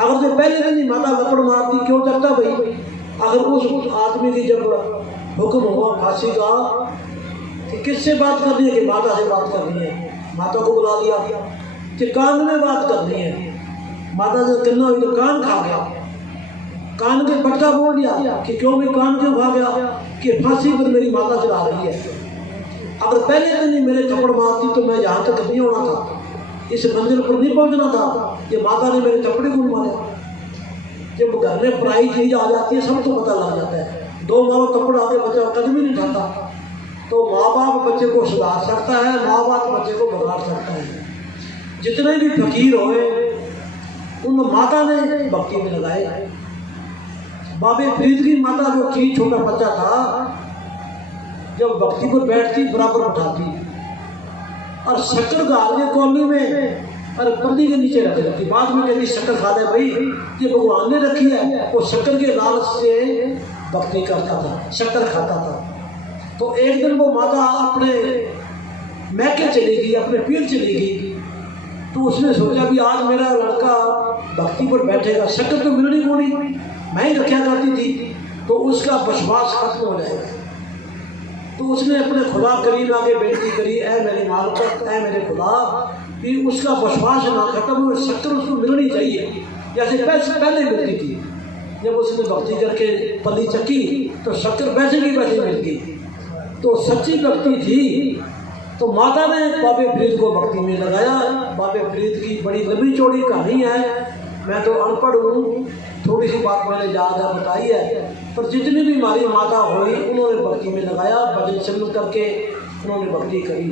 अगर जो पहले दिन ही माता लकड़ मारती क्यों करता भाई? अगर उस आदमी की जब हुक्म हुआ फांसी का, कि किससे बात करनी है? कि माता से बात करनी है। माता को बुला लिया कि कान में बात करनी है। माता से करना हुई तो कान खा गया, कान के पटका बोल दिया कि क्यों भी कान क्यों खा गया? कि फांसी पर मेरी माता चला रही है। अगर पहले दिन ही मेरे थप्पड़ मारती तो मैं यहाँ तक नहीं होना था, इस मंजिल पर नहीं पहुँचना था। ये माता ने मेरे थप्पड़े क्यों मारे? जब घर में पराई चीज आ जाती है सब तो पता लग जाता है। 2 मारो थप्पड़ आगे बच्चा कदम ही नहीं उठाता। तो माँ बाप बच्चे को सुधार सकता है, माँ बाप बच्चे को बिगाड़ सकता है। जितने भी फकीर हुए उन माता ने भक्ति में लगाए। बाबे फरीद की माता जो थी, छोटा बच्चा था, जब भक्ति पर बैठती बराबर उठाती और शक्कर गाल के कॉलोनी में और पर्दी के नीचे रख देती। बाद में कहती शक्कर खा ले भाई, ये भगवान ने रखी है। वो शक्कर के लालच से भक्ति करता था, शक्कर खाता था। तो एक दिन वो माता अपने मैके चली गई, अपने पीर चली गई। तो उसने सोचा भी आज मेरा लड़का भक्ति पर बैठेगा, शक्कर तो मिलनी को नहीं, मैं ही रखा करती थी, तो उसका विश्वास खत्म हो जाएगा। तो उसने अपने खुदा करीम आके बेनती करी, ऐ मेरे मालिक, ऐ मेरे खुदा, कि उसका विश्वास ना खत्म हो, शक्कर उसको मिलनी चाहिए जैसे पहले मिलती थी। जब उसने भक्ति करके पली चक्की तो शक्कर वैसे की वैसे मिल गई। तो सच्ची भक्ति थी। तो माता ने बाबे फरीद को भक्ति में लगाया। बाबे फरीद की बड़ी लंबी चौड़ी कहानी है, मैं तो अनपढ़ हूँ, थोड़ी सी बात मैंने ज़्यादा बताई है। पर जितनी भी हमारी माता हुई उन्होंने भक्ति में लगाया, भजन सिमरन करके उन्होंने भक्ति करी।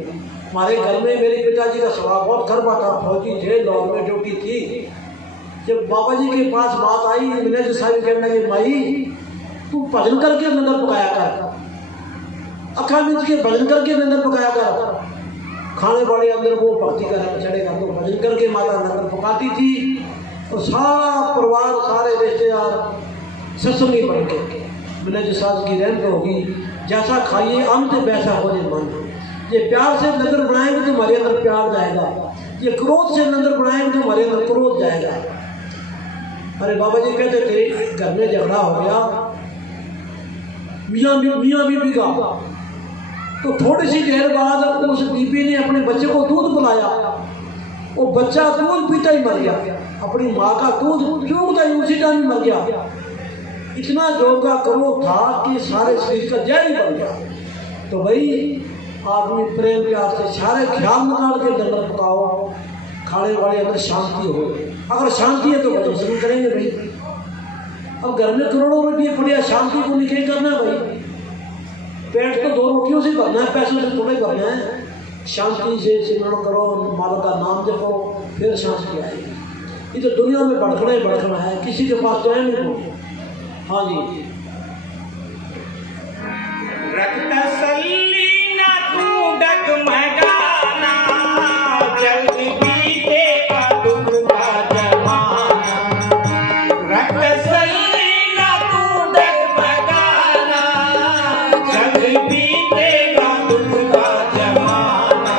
हमारे घर में मेरे पिताजी का स्वभाव बहुत खरबा था, फौजी थे, लाहौर में ड्यूटी थी। जब बाबा जी के पास बात आई, मैनेजर साहब कहने लगे, माई तू भजन करके लंगर पकाया कर, अखा मिर्च के भजन करके लंगर पकाया कर। खाने वाले अंदर वो भक्ति करना चढ़ेगा, तो भजन करके माता लंगर पकाती थी। और सारा परिवार, सारे रिश्तेदार सत्संगी बन के, मैनेजर साहब की रहमत होगी, जैसा खाइए अन्न से वैसा हो जाए मन। ये प्यार से लंगर बनाएंगे तो हमारे अंदर प्यार जाएगा, ये क्रोध से लंगर बनाएंगे तो हमारे अंदर क्रोध जाएगा। अरे बाबा जी कहते थे घर में झगड़ा हो गया मियाँ बीबी का, तो थोड़ी सी देर बाद उस बीबी ने अपने बच्चे को दूध पिलाया, वो बच्चा दूध पीता ही मर गया, अपनी माँ का दूध चूकता ही उसी टाइम मर गया। इतना जोर का क्रोध था कि सारे शरीर का जहर ही बन गया। तो भाई आदमी प्रेम प्यार से सारे ख्याल निकाल के दंडक बताओ, खाने वाले अंदर शांति हो। अगर शांति है तो भजन शुरू करेंगे भाई। अब घर में करोड़ों रुपये पड़े, शांति को नहीं करना है भाई। पेट तो 2 रोटियों से भरना है, पैसों से थोड़े भरना है। शांति से सिमरण करो, माता का नाम जपो, फिर शांति आएगी। ये तो दुनिया में भड़कना है, किसी के पास तो है नहीं। हाँ जी, रक्त सल्ली ना तू डगमगाना, जल्द बीतेगा दुख का जमाना। रक्त सल्ली ना तू डगमगाना, जल्द बीतेगा दुख का जमाना।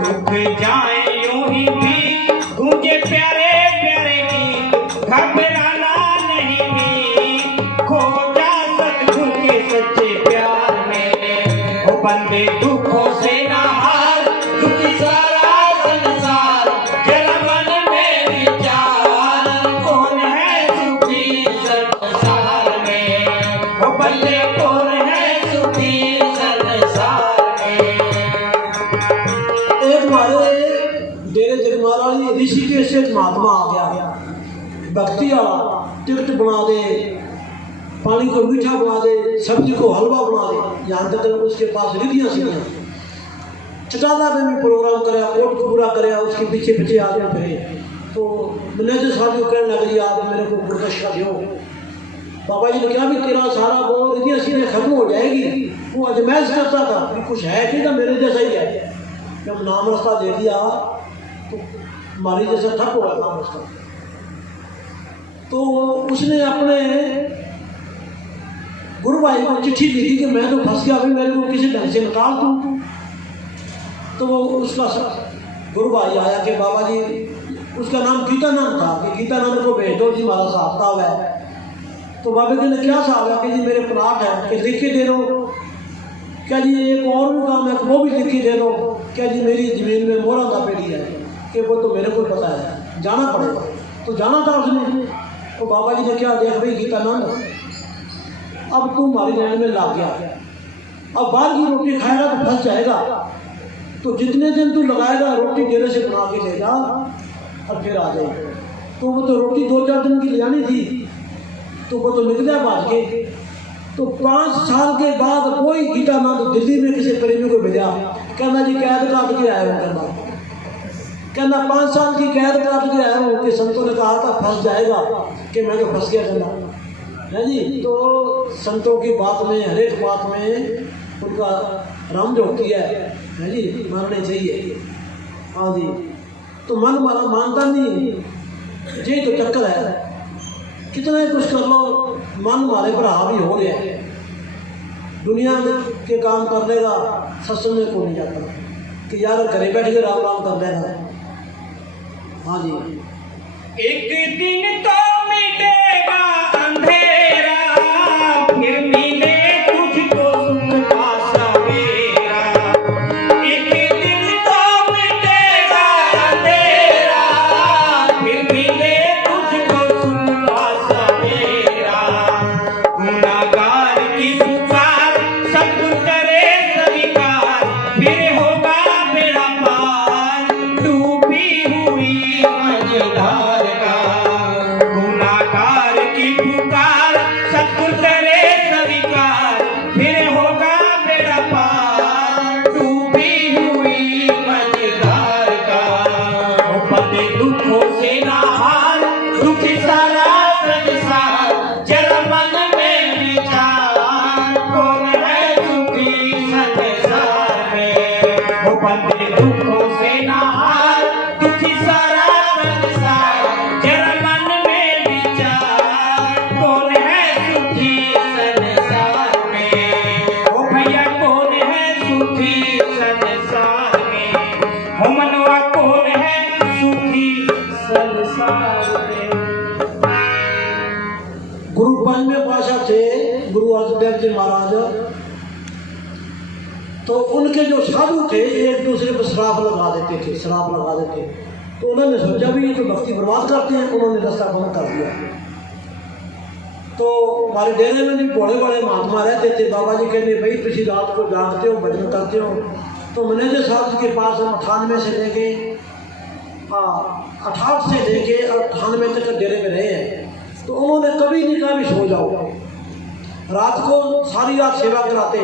दुख जाए यूं ही भी गूंजे प्यारे प्यारे गीत, घबराना नहीं भी, खो जा सतगुर के सच्चे प्यार में। ओ बंदे दुखों से ना हार, दुखी सारा संसार, जरा मन में विचार, कौन है सुखी संसार में। ओ बंदे कौन है सुखी संसार में। एक हमारे डेरे जगमाला ऋषिकेश से एक महात्मा आ गया, भक्ति वाला। टिकट बना दे, पानी को मीठा बना दे, सब्जी को हलवा बना दे। यहाँ तक उसके पास रिधियाँ सीधियाँ। चटाला में भी प्रोग्राम कराया, कोट को पूरा कराया, उसके पीछे पीछे आदमी फिरे। तो मैनेजर साहब को कहने लगे, आप मेरे को गुरदक्षा दो। बाबा जी ने क्या भी तेरा सारा वो रिधियाँ सीधियाँ खत्म हो जाएगी। वो अजमैश करता था कि कुछ है कि ना मेरे जैसा ही है। जब नाम रास्ता दे दिया तो हमारी जैसा ठप हो गया नाम रास्ता। तो उसने अपने गुरु भाई को चिट्ठी लिखी कि मैं तो फंस गया, अभी मेरे को किसी ढंग से निकाल दूँ। तो वो उसका गुरु भाई आया कि बाबा जी, उसका नाम गीतानंद था, कि गीतानंद को भेज दो जी, हमारा साहब साहब है। तो बाबा जी ने क्या साहब है कि जी मेरे प्लाट है, कि लिख के दे दो। क्या जी एक और भी काम है, वो भी लिख के दे दो। क्या जी मेरी जमीन में मोरा का पेड़ी है, कि वो तो मेरे को पता है, जाना पड़ेगा। तो जाना था उसने। तो बाबा जी ने क्या, देख भाई गीतानंद, अब तू हमारी लैंड में लग गया, अब बाहर की रोटी खाएगा तो फंस जाएगा। तो जितने दिन तू लगाएगा रोटी डेरे से बना के लेगा और फिर आ जाएगा। तो वो तो रोटी 2-4 दिन की ले जानी थी, तो वो तो निकला भाग के। तो 5 साल के बाद कोई गीतानंद दिल्ली में किसी प्रेमी को भेजा, कहना जी कैद काट के आया हूँ। कहना 5 साल की कैद काट के आया हूँ, कि संतों ने कहा था फंस जाएगा, कि मैं तो फंस गया कहना है जी। तो संतों की बात में, हर एक बात में उनका रमज होती है जी, मानने चाहिए। हाँ जी, तो मन हमारा मानता नहीं, यही तो चक्कर है। कितना ही कुछ कर लो, मन हमारे पर हावी हो रहा है। दुनिया के काम करने का सत्संग में को नहीं जाता, कि यार घरे बैठ के राम राम कर देना। हाँ जी, एक दिन तो मिटेगा अंधेरा, फिर मिले तुझको सुख का सवेरा। एक दिन तो मिटेगा अंधेरा, फिर मिले तुझको सुख का सवेरा। गुनाहगार की पुकार सत्संग करे स्वीकार, फिर होगा मेरा पार, डूबी हुई मझधार का। गुनाहगार की पुकार सत्संग करे स्वीकार, फिर होगा मेरा पार, डूबी हुई मझधार का। ओ बंदे दुखों से ना हार, दुखी सारा संसार, जरा मन में विचार, कौन है सुखी संसार में। ओ बंदे दुखों से ना हार, दुखी सारा संसार, जरा मन में विचार, कौन है सुखी संसार में। ओ भैया कौन है सुखी संसार में, हो मनवा कौन है सुखी संसार में। गुरु 5वें पातशाह थे गुरु अर्जन देव जी महाराज। तो उनके जो साधु थे एक दूसरे पर श्राप लगा देते थे, श्राप लगा देते। तो उन्होंने सोचा भी ये तो भक्ति बर्बाद करते हैं, उन्होंने रास्ता बंद कर दिया। तो हमारे डेरे में भी बड़े बड़े महात्मा रहते थे। बाबा जी कहते भाई तुम रात को जागते हो, भजन करते हो। तो मैनेजर साहब के पास हम 98 से लेके 68 से लेके 98 तक डेरे में रहे हैं। तो उन्होंने कभी नहीं कहा भी सो जाओ। रात को सारी रात सेवा कराते,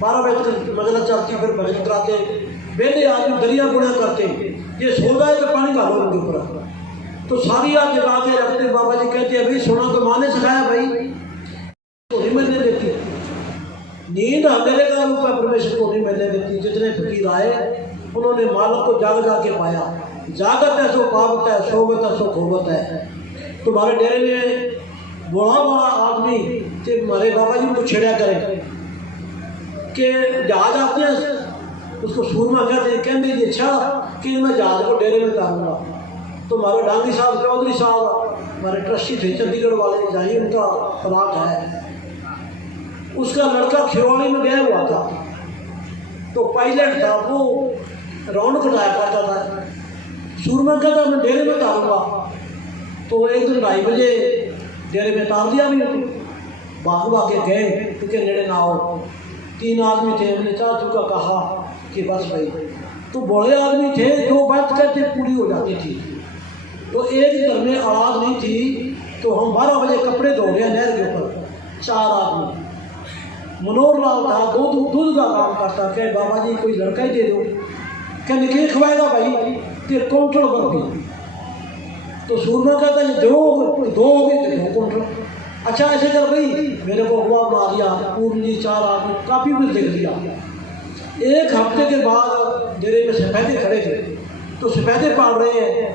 12 बजे तक मजला चलती, फिर भजन कराते। बेले आदमी दरिया गुणा करते, ये सो जाए तो पानी डालो उनके ऊपर। तो सारी रात जगा के रखते। बाबा जी कहते हैं भाई सोना तो माँ ने सिखाया भाई, तो नहीं मिलने देती नींद। अंधेरे का रूप है, परमेश्वर को नहीं मिलने देती। जितने फकीर आए उन्होंने मालक को जाग जा के पाया। जागत है सो पावत है, सोवत है सो खोवत है। तो हमारे डेरे में बड़ा बड़ा आदमी थे, हमारे बाबा जी को छेड़ा करें कि जहाज आते हैं, उसको सूरमा कहते हैं। कहते अच्छा कि मैं जहाज को डेरे में डालूंगा। तो हमारे डांगी साहब, चौधरी साहब, हमारे ट्रस्टी थे चंडीगढ़ वाले, जाइए उनका प्लाट है। उसका लड़का खिरवाड़ी में गया हुआ था, तो पायलट था, वो रौंड कटाया करता था। सूरमा कहता मैं डेरे में डालूंगा। तो एक दिन 2:30 बजे डेरे में तार दिया। भी भाग के गए क्योंकि नेड़े ना हो। 3 आदमी थे, हमने चाह चुका कहा कि बस भाई। तो बड़े आदमी थे, जो बात कहते पूरी हो जाती थी। तो एक घर में आवाज़ नहीं थी, तो हम 12 बजे कपड़े धो रहे हैं नहर के ऊपर, 4 आदमी। मनोहर लाल था, दूध का काम करता। कहे बाबा जी कोई लड़का ही दे दो। कहने के खवाएगा भाई कि काउंटर बर्फी। तो सूरमा कहता है दो काउंटर। अच्छा ऐसे कर भाई, मेरे को हुआ बना दिया। पूरी 4 आदमी काफ़ी कुछ देख लिया। 1 हफ्ते के बाद डेरे में सफेदे खड़े थे, तो सफेदे पाड़ रहे हैं।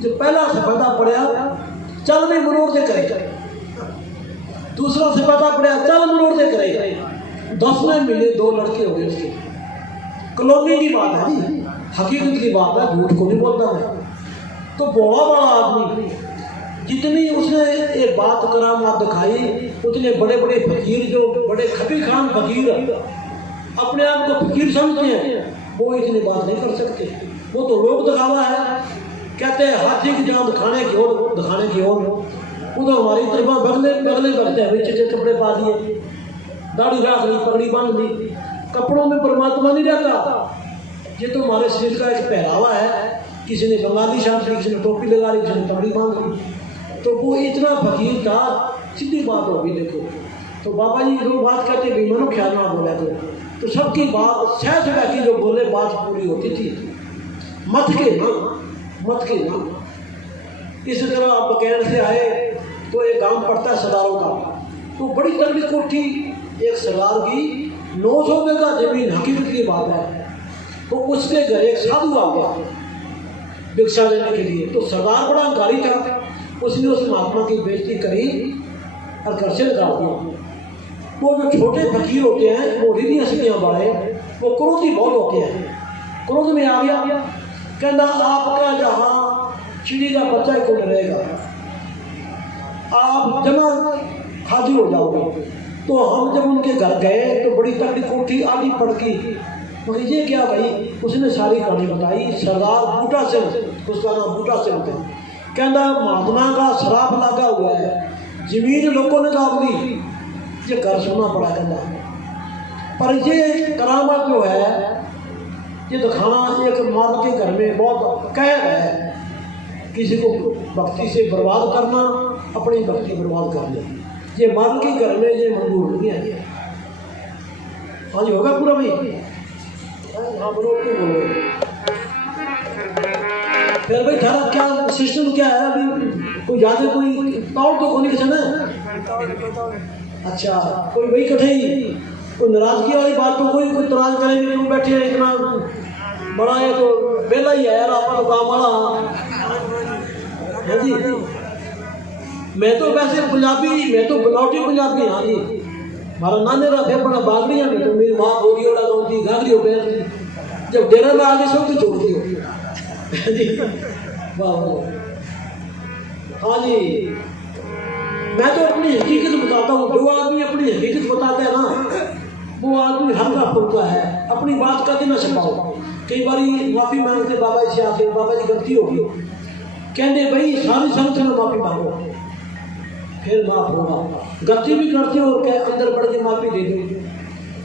जो पहला सफेदा पड़ा, चल भी मनोर से करे। दूसरा सफेदा पड़ा, चल मनोर से करे। 10 में मिले 2 लड़के हो गए उसके। कॉलोनी की बात है जी, हकीकत की बात है, झूठ को नहीं बोलता मैं। तो बड़ा बड़ा आदमी, जितनी उसने ये बात करामात दिखाई, उतने बड़े बड़े फकीर, जो बड़े खबी खान फकीर अपने आप को फकीर समझते हैं, वो इतनी बात नहीं कर सकते। वो तो लोग दिखावा है। कहते हैं हाथी की जान दिखाने की ओर। वो तो हमारी तरफा बगले करते हैं, भाई चिट्टे कपड़े पा दिए, दाढ़ी रख ली, पगड़ी बांध ली। कपड़ों में परमात्मा नहीं रहता। ये तो हमारे शरीर का एक पहरावा है। किसी ने बंगाली शर्ट ली, किसी ने टोपी लगा ली, किसी ने पगड़ी बांध ली। तो वो इतना फकीर था, सीधी बात होगी। देखो तो बाबा जी जो बात कहते भी मनो ख्याल ना बोला तो सबकी बात सह की जो बोले बात पूरी होती थी। मत के ना। इसी तरह आप बकैर से आए तो एक गांव पड़ता है सरदारों का। तो बड़ी तगड़ी कोठी एक सरदार की, 900 बीघा जमीन, हकीकत की बात है। तो उसके घर एक साधु आ गया भिक्षा लेने के लिए। तो सरदार बड़ा अंकारी था, उसने उस महात्मा की बेइज्जती करी और घर से निकाल दिया। वो जो छोटे फकीर होते हैं, वो रिधी हस्तियाँ बड़े, वो क्रोधी बहुत होते हैं। क्रोध में आ गया, कहना आपका जहाँ चिड़ी का बच्चा को रहेगा, आप जमा हाजिर हो जाओगे। तो हम जब उनके घर गए तो बड़ी तगड़ी कोठी आधी पड़की। तो ये क्या भाई, उसने सारी कहानी बताई। सरदार बूटा सिंह, उसका नाम बूटा सिंह था। कहना महात्मा का शराब लगा हुआ है, जमीन लोगों ने दाब ली, ये घर सुनना पड़ा। कहना पर ये करामात जो है, ये दिखाना एक माल के घर में बहुत कहर है। किसी को भक्ति से बर्बाद करना, अपनी भक्ति बर्बाद कर ले, ये माल के घर में ये मंजूर नहीं है। हाँ जी होगा पूरा भाई। हाँ बोलो, क्यों बोलो। फिर भाई थारा क्या सिस्टम क्या है अभी? कोई ज़्यादा कोई तौड़ तो नहीं किसी ने। अच्छा कोई वही कठिन, कोई नाराजगी वाली बात तो कोई तराज करेंगे। क्यों बैठे हैं इतना बड़ा है, तो बेला ही है यार, आप तो काम वाला है जी। मैं तो वैसे पंजाबी, मैं तो बनौटी पंजाबी। हाँ जी, हमारा नाने रहा फिर बड़ा बागड़ी है। तो मेरी माँ बोली वाला गाँव थी, गागड़ी हो गया थी। जब डेरा में आगे सब तो छोड़ दियो जी। वाह वाह। हाँ जी, मैं तो अपनी हकीकत बताता हूँ। जो आदमी अपनी हकीकत बताता है ना, वो आदमी हल्का फुल्का है। अपनी बात का ना छपाओ। कई बार माफ़ी मांगते बाबा जी से आके, बाबा जी गलती होगी, कहते भाई सारी संगत में माफ़ी मांगो। फिर माफ होगा। गलती भी करते हो क्या अंदर बढ़ के माफी दे दो।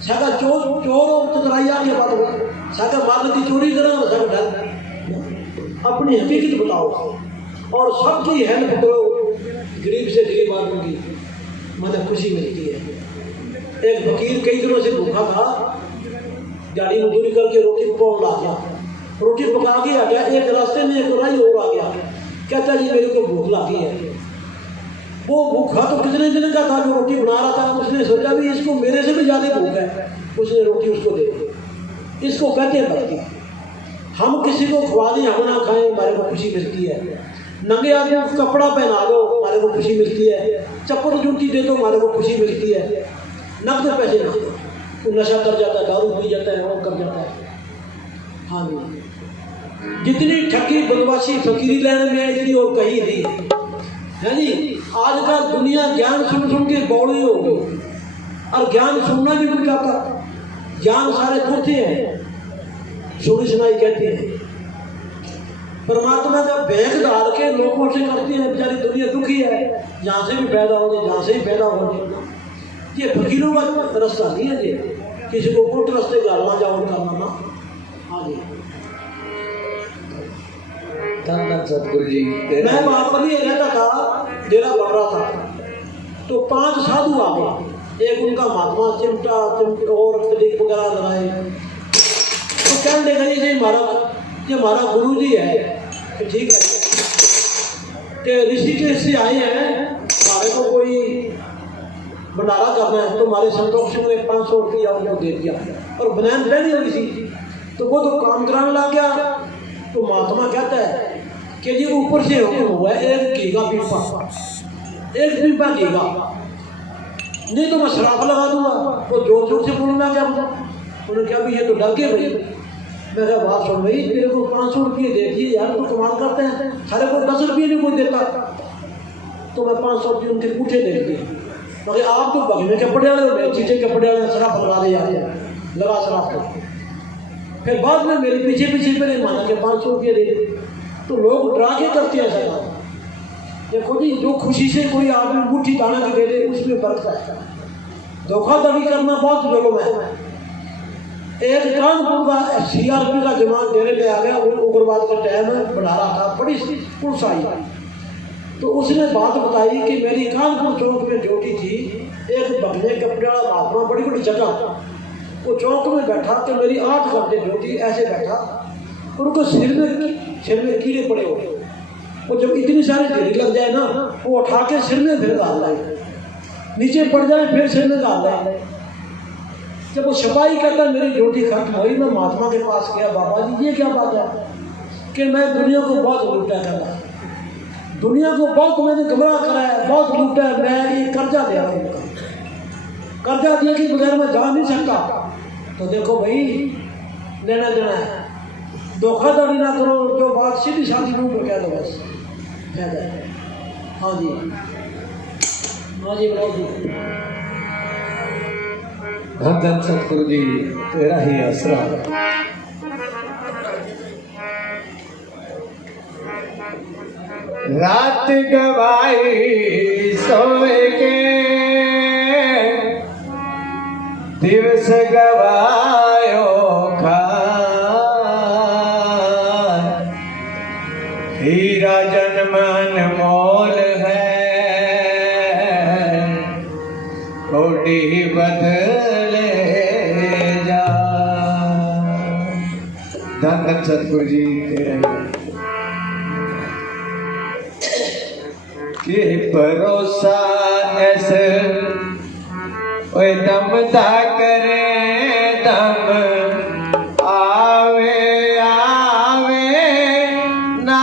साका चोर और चतराइया के बाद साका माल की चोरी करा और सब डर अपनी हकीकत बताओ और सबकी हेल्प करो। गरीब से गरीब आदमी की मतलब खुशी मिलती है। एक फकीर कई दिनों से भूखा था, गाड़ी मजदूरी करके रोटी पकाने ला गया, रोटी पका के आ गया, एक रास्ते में एक राही और आ गया, कहता जी मेरे को भूख लगी है। वो भूखा तो कितने दिन का था जो रोटी बना रहा था, उसने सोचा भी इसको मेरे से भी ज़्यादा भूख है, उसने रोटी उसको दे दी। इसको कहते हैं भक्ति। हम किसी को खवा दें हम ना खाएं हमारे को खुशी मिलती है। नंगे आदमी को कपड़ा पहना दो हमारे को खुशी मिलती है। चप्पल जूती दे दो हमारे को खुशी मिलती है। नकद पैसे ना दो, वो नशा कर जाता है, दारू पी जाता है और कर जाता है। हाँ जी, जितनी ठगी बदमाशी फकीरी लेने में इतनी और कहीं नहीं है जी। आजकल दुनिया ज्ञान सुन सुन के बौड़ी हो गई और ज्ञान सुनना भी भूल जाता। ज्ञान सारे धोते हैं, सुनी सुनाई कहते हैं। परमात्मा का बैग डाल के लोगों से करती है, बेचारी दुनिया दुखी है, यहाँ से भी पैदा हो जाए जहाँ से भी पैदा हो जाए। ये फकीरों का रास्ता नहीं है जी, किसी को उल्टे रास्ते डालना जाओ करना ना। हाँ जी, धन सतगुरु जी। मैं वहाँ पर ही रहता था, डेरा बढ़ रहा था, तो 5 साधु आ गए। एक उनका महात्मा चिमटा और तरीक वगैरह लगाए, तो कहने लगे जी हमारा गुरु जी है। तो ठीक है, कि ऋषिकेश से आए हैं, हमारे को कोई भंडारा करना है, तो हमारे संतोष सिंह ने 500 रुपया उनको दे दिया और बनैन रहनी होगी थी, तो वो तो काम कराने लग गया। तो महात्मा कहता है कि जी ऊपर से हुक्म हुआ है एक घीगा पीपा घीगा, नहीं तो मैं शराब लगा दूंगा। वो जोर जोर से बोलना क्या उन्होंने क्या भी ये तो डर के भाई। मैं कहा बात सुन भाई, तेरे को 500 रुपये दे दिए यार, तो कमाल करते हैं, सारे को 10 रुपये नहीं कोई देता। तो मैं 500 रुपये उनके पूछे दे दिए, मगर आप तो भगने कपड़े वाले चीज़े कपड़े वाले शराब लगा दे यार, लगा शराब को। फिर बाद में मेरे पीछे पीछे मेरे माना के 500 रुपये दे दिए। तो लोग डरा के करते हैं ऐसा काम। देखो जी, जो खुशी से कोई आदमी मुट्ठी दाना के दे दे उसमें बरकत है। धोखाधड़ी करना बहुत जुल्म है। एक कानपुर का CRP का जवान डेरे में आ गया, वो उग्रवाद का टाइम बढ़ा रहा था, बड़ी पुलिस आई, तो उसने बात बताई कि मेरी कानपुर चौक में ड्यूटी थी। एक भगने कपड़े वाला महात्मा, बड़ी बड़ी जगह, वो चौक में बैठा कि मेरी 8 घंटे ड्यूटी, ऐसे बैठा और उनको सिर में कीड़े पड़े हो। वो जब इतनी सारी ढेरी लग जाए ना, वो उठा के सिर में फिर डाल लाए, नीचे पड़ जाए फिर सिर में डाल लाए। जब वो सिपाही कहता मेरी ड्यूटी खत्म हुई, मैं महात्मा के पास गया, बाबा जी ये क्या बात है कि मैं दुनिया को बहुत लूटा करा, दुनिया को बहुत मैंने गुमराह कराया, बहुत लूटा है, मैं ये कर्जा दे रहा हूँ, कर्जा दिए कि बगैर मैं जा नहीं सकता। तो देखो भाई, लेना देना है, धोखाधड़ी ना करो, जो बात सीधी साधी मुँह पर कह दो बस फायदा है। हाँ जी, हाँ जी, बहुत जी। धन सतगुरु जी, तेरा ही आसरा। रात गवाई सोए के, दिवस गवायो हीरा जन्म अनमोल है, कोटि बदले जा। धन सतगुरु जी तेरा के भरोसा ऐसे ओए दम दा करे दम आवे आवे ना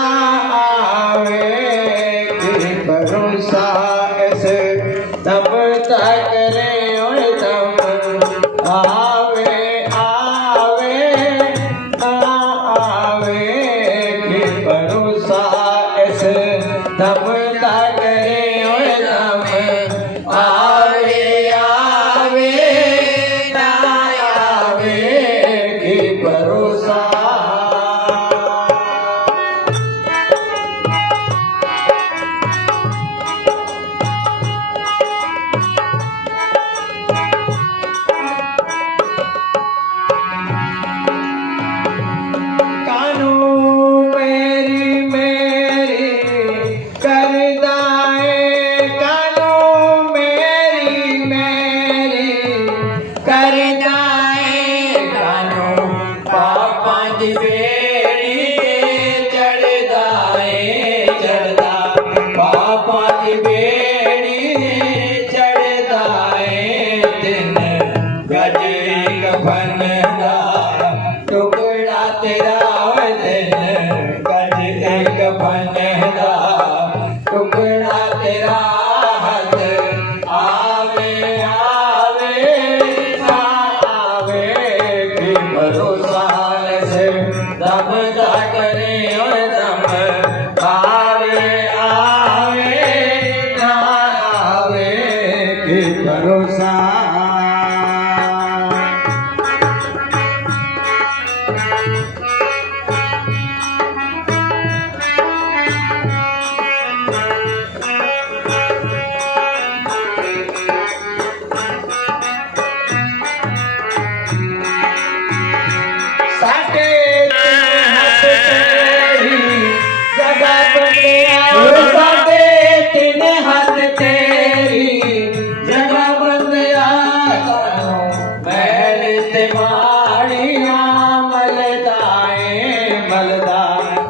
आवे, के भरोसा ऐसे दम दा करे ओए दम आवे आवे ना आवे, के भरोसा ऐसे दम दा करे ओए दम आवे आवे ना आवे, के भरोसा। की बेड़ी चढ़दा है दिन गज कफन दा टुकड़ा तेरा दिन गज कफन दा टुकड़ा तेरा हथ आवे आवे ना आवे की भरोसा से दम दा करे और दम आवे आवे ना आवे की भरोसा साडे हथ तेरी जगह बंदिया साडे तीन हाथ तेरी जगह बंदिया महल ते माड़िया मलदाए मलदा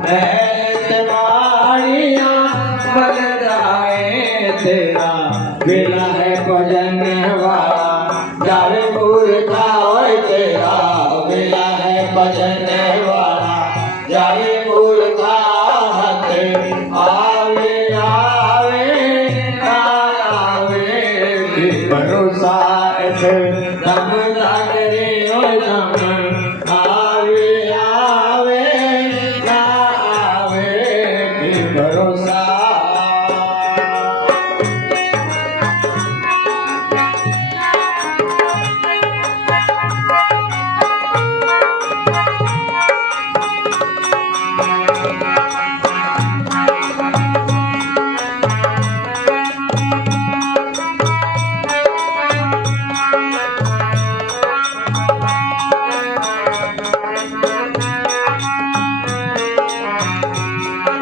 महल ते माड़िया मलदाए तेरा बेला है भजन वाला जावे मूर्खा होए तेरा बेला है भजन वाला जावे मूर्खा हथ आवे आवे ना आवे की भरोसा ऐसे दम दा करे ओ दम आवे आवे ना आवे की भरोसा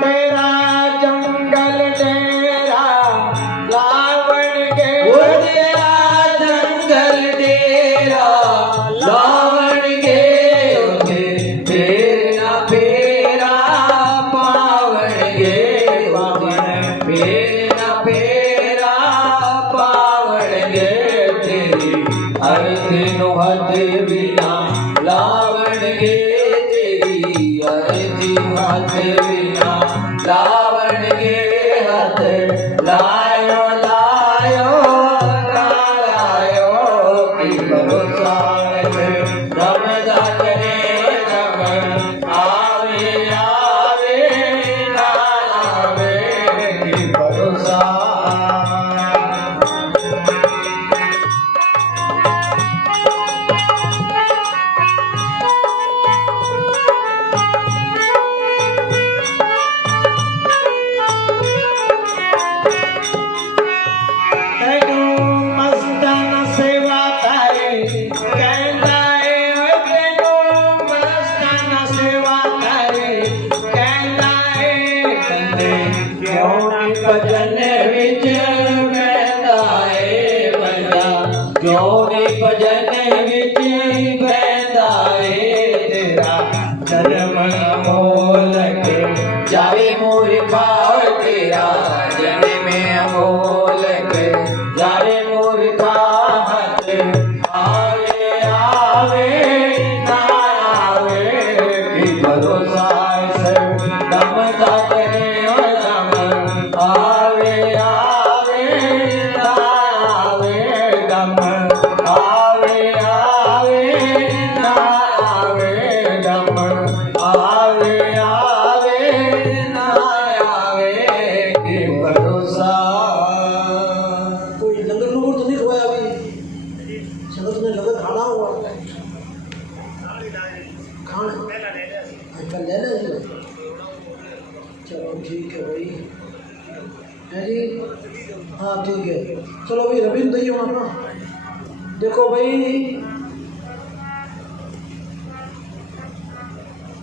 तेरा जंगल डेरा लावण के तेरा जंगल डेरा लावण के फेरा फेरा पावन गे फेरा फेरा पावन गे तेरी अर्थ नु हथ बिना लावण गे तेरी अर्थ हथ बिना लावण के हाथ लायो लायो लायो की भरोसा दम दा करे दम आवे आवे ना आवे की भरोसा भजन विच बहदा है बंदा क्यों नी भजन विच बहदा है तेरा धर्म मोल के जावे मूर्खा तेरा जन्म में मोल के जावे मूर्खा हथ आवे आवे ना आवे की भरोसा से दम दा करे और दम आवे आवे ना आवे दम आवे आवे ना आवे दम आवे आवे ना आवे की भरोसा। कोई लंगर लुंगर तो नहीं खुआया अभी? संगत में लंगर खाना हुआ खाना अच्छा ले लें जी। चलो ठीक है भाई है जी। हाँ ठीक है चलो भाई रबी दही होना अपना। देखो भाई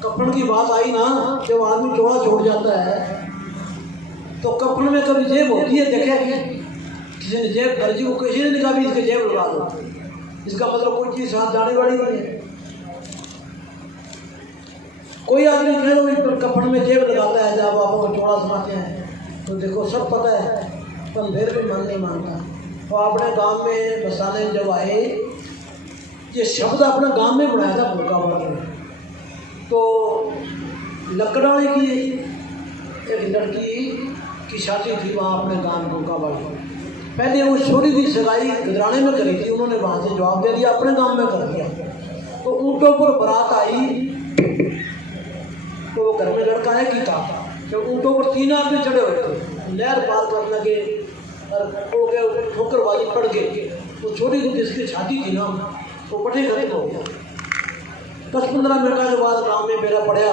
कपड़ की बात आई ना, जब आदमी चौड़ा छोड़ जाता है तो कपड़ में कभी जेब होती है, देखे किसी ने जेब दर्जी को किसी ने निकाली भी इसके जेब लगा दो, इसका मतलब कोई चीज़ साथ जाने वाली नहीं है। कोई आदमी कह लो कपड़ में जेब लगाता है जब आप चौड़ा समाते हैं तो देखो सब पता है पर फिर भी मन नहीं मानता। तो अपने गांव में बसाने जब आए, ये शब्द अपने गांव में बनाया था भोकाबाड़ी में। तो लकड़ाई की एक लड़की की शादी थी वहाँ अपने गांव भोकाबाड़ी में। पहले वो छोटी सी सगाई गजराने में करी थी, उन्होंने वहाँ से जवाब दे दिया, अपने गांव में कर दिया। तो ऊँटों पर बारात आई, तो वो घर में लड़का है कि था, तो ऊँटों पर 3 आदमी चढ़े हुए थे, लहर पार करने लगे और हो गए, ठोकरबाजी पड़ गई। तो छोटी सी जिसकी छाती थी ना, वो पटे खत्म हो गया। 10-15 मिनट के बाद गाँव में मेरा पड़ा।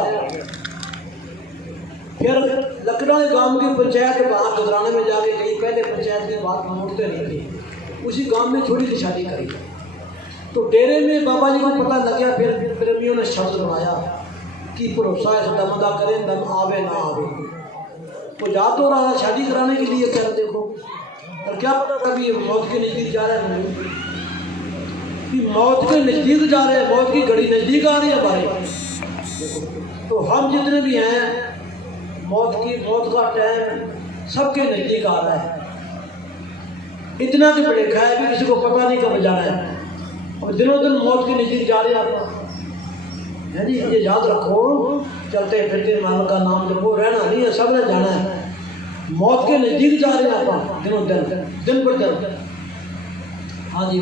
फिर लकड़ा गांव की पंचायत वहाँ गजराने में जाके गई, पहले पंचायत की बात मोड़ते नहीं थी, उसी गांव में छोटी सी शादी करी। तो डेरे में बाबा जी को पता लग गया। फिर प्रेमियों ने शब्द बनाया कि भरोसा है दमदा करें, दम आवे ना आवे। तो जा तो रहा शादी कराने के लिए, क्या देखो, और क्या पता था कि मौत के नज़दीक जा रहा है, कि मौत के नज़दीक जा रहे हैं, मौत की घड़ी नज़दीक आ रही है हमारे। तो हम जितने भी हैं, मौत का टाइम सबके नज़दीक आ रहा है। इतना कि देखा है कि किसी को पता नहीं कब जाना है, और दिनों दिन मौत के नज़दीक जा रहे हैं आप, है जी। ये याद रखो, चलते फिरते माल का नाम जब वो रहना नहीं है, सब ने जाना है। मौत के नज़दीक जा रहे हैं आप दिनों दिन पर दिन। हाँ जी,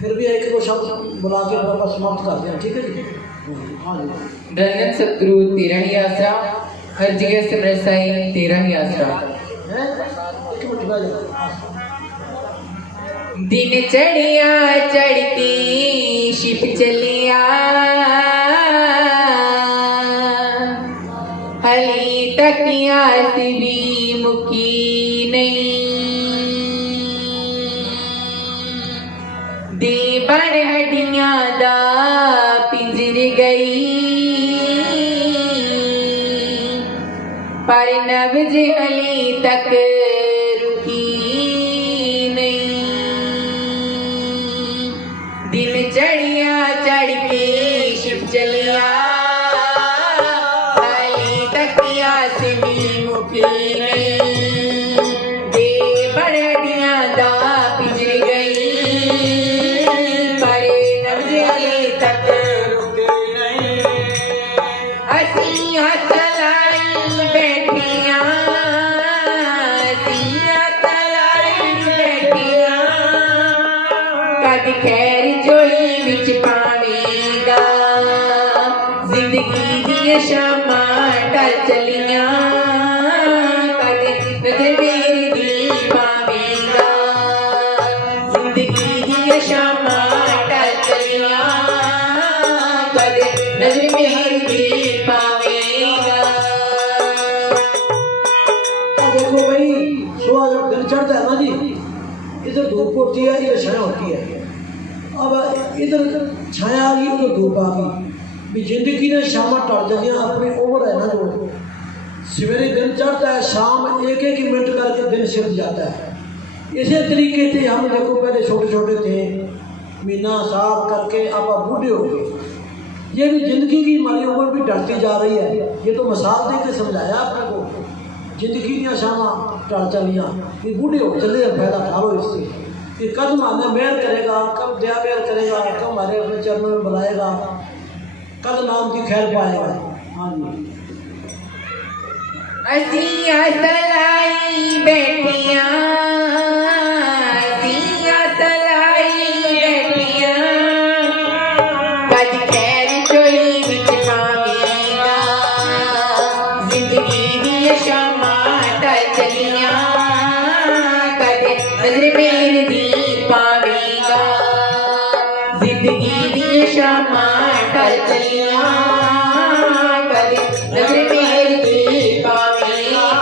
फिर भी एक दो शब्द बुला के वापस समाप्त करते हैं, ठीक है जी। हाँ जी। धन्य सतगुरु तेरा ही आसरा, हर जगह सिमरत साईं तेरा ही आसरा। एक मिनट बैठ जाओ। दिन चढ़िया चढ़ती शिप चलिया, हली तकिया भी मुकी नहीं। दी बड़ हड्डियां दा पिंजर गई, पर नब्ज हली तक रुकी नहीं। दिन चढ़िया चढ़ के शिप चलिया, हली तकिया से भी मुकी नहीं। दे बड़ियां दा पिंजर गई, पर नब्ज हली तक खैर जोड़ी विच पावेगा। जिंदगी दी शामा टल चलिया, कद नजर मेरी दी पावेगा। जिंदगी दी शामा टल चलिया, कद नजर मेरी दी पावेगा। देखो भाई, सुबह जब दिन चढ़ता है ना जी, इधर धूप होती है, इधर छाया होती है। अब इधर छाया आ गई, उधर धूप आ गई। भी जिंदगी ने शाम टल जाती अपने ओवर है ना, जो सवेरे दिन चढ़ता है, शाम एक एक मिनट करके दिन छिप जाता है। इसी तरीके से हम देखो, पहले छोटे छोटे थे, महीना साल करके आप बूढ़े हो गए। ये भी जिंदगी की हमारी उम्र भी ढलती जा रही है। ये तो मिसाल दे के समझाया आपने को, जिंदगी दी शामा टल चलियाँ, ये बूढ़े हो चले, फायदा ठालो इससे। कि कब हमारे मेहर करेगा, कब दया प्यार करेगा, कब हमारे अपने चरणों में बुलाएगा, कब नाम की खैर पाएगा। हाँ जी। असिया सलाई बैठिया, असिया सलाई बैठिया, कद खैर चोली विच पावेगा। जिंदगी दी शामा टल चलिया, कद नजर मेरी दी पावेगा। जिंदगी दी शामा टल चलिया, कद नजर मेरी दी पावेगा।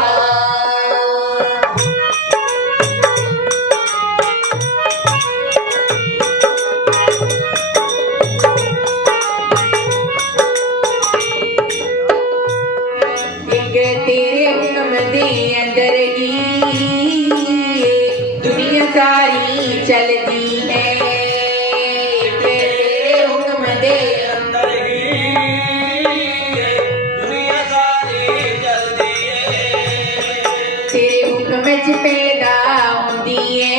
तेरे हुक्म दे अंदर ही दुनिया सारी चलती है। तेरे हुक्म दे अंदर ही दुनिया सारी चलती है। हुक्म च पैदा हुंदी है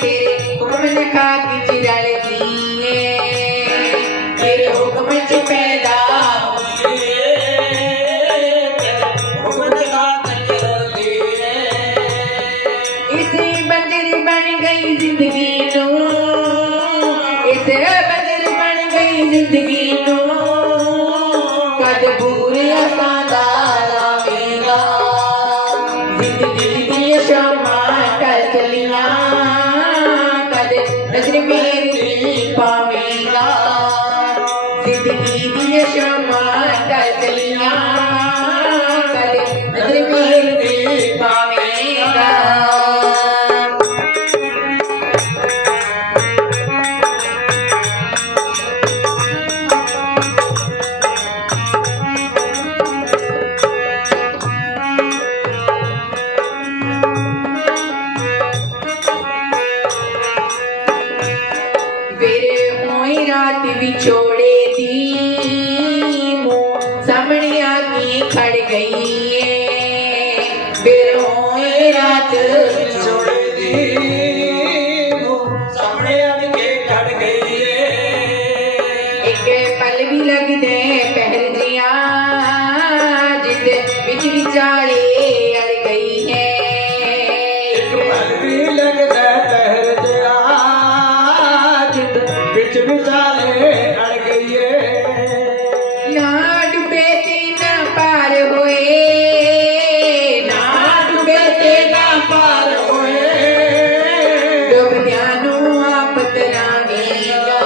तेरे हुक्म ने खाक च रलदी है तेरे हुक्म च पैदा हुंदी है तेरे हुक्म ने खाक च रलदी है इसे बंजर बन गई जिंदगी नू इसे बंजर बन गई जिंदगी नू कद पूरे असादा लावेगा जिंदगी दी शमा कर चलिया कद नजर मेरी पावेगा जिंदगी दी शमा कर चलिया कद नजर मेरी पावेगा रात विछोड़े दी मुँह सामने आके खड़ गई है फिर होए रात विछोड़े दी मुँह सामने आके खड़ गई है एक पल भी लग दे पहर जिया जिद बिच विचाले अड़ गई है एक पल भी लग दे पहर जिया जिद बिच विचाले अड़ गई है ना डूबे ते ना पार होए ना डूबे ते ना पार होए डूबदियां नू आप तरावेगा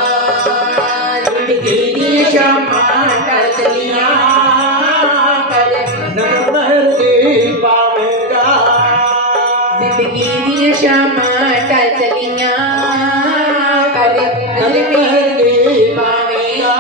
जिंदगी दी शमा कर चलिया कर नहर दी पावेगा जिंदगी दी शमा कर चलिया कर नजर मेरी पावेगा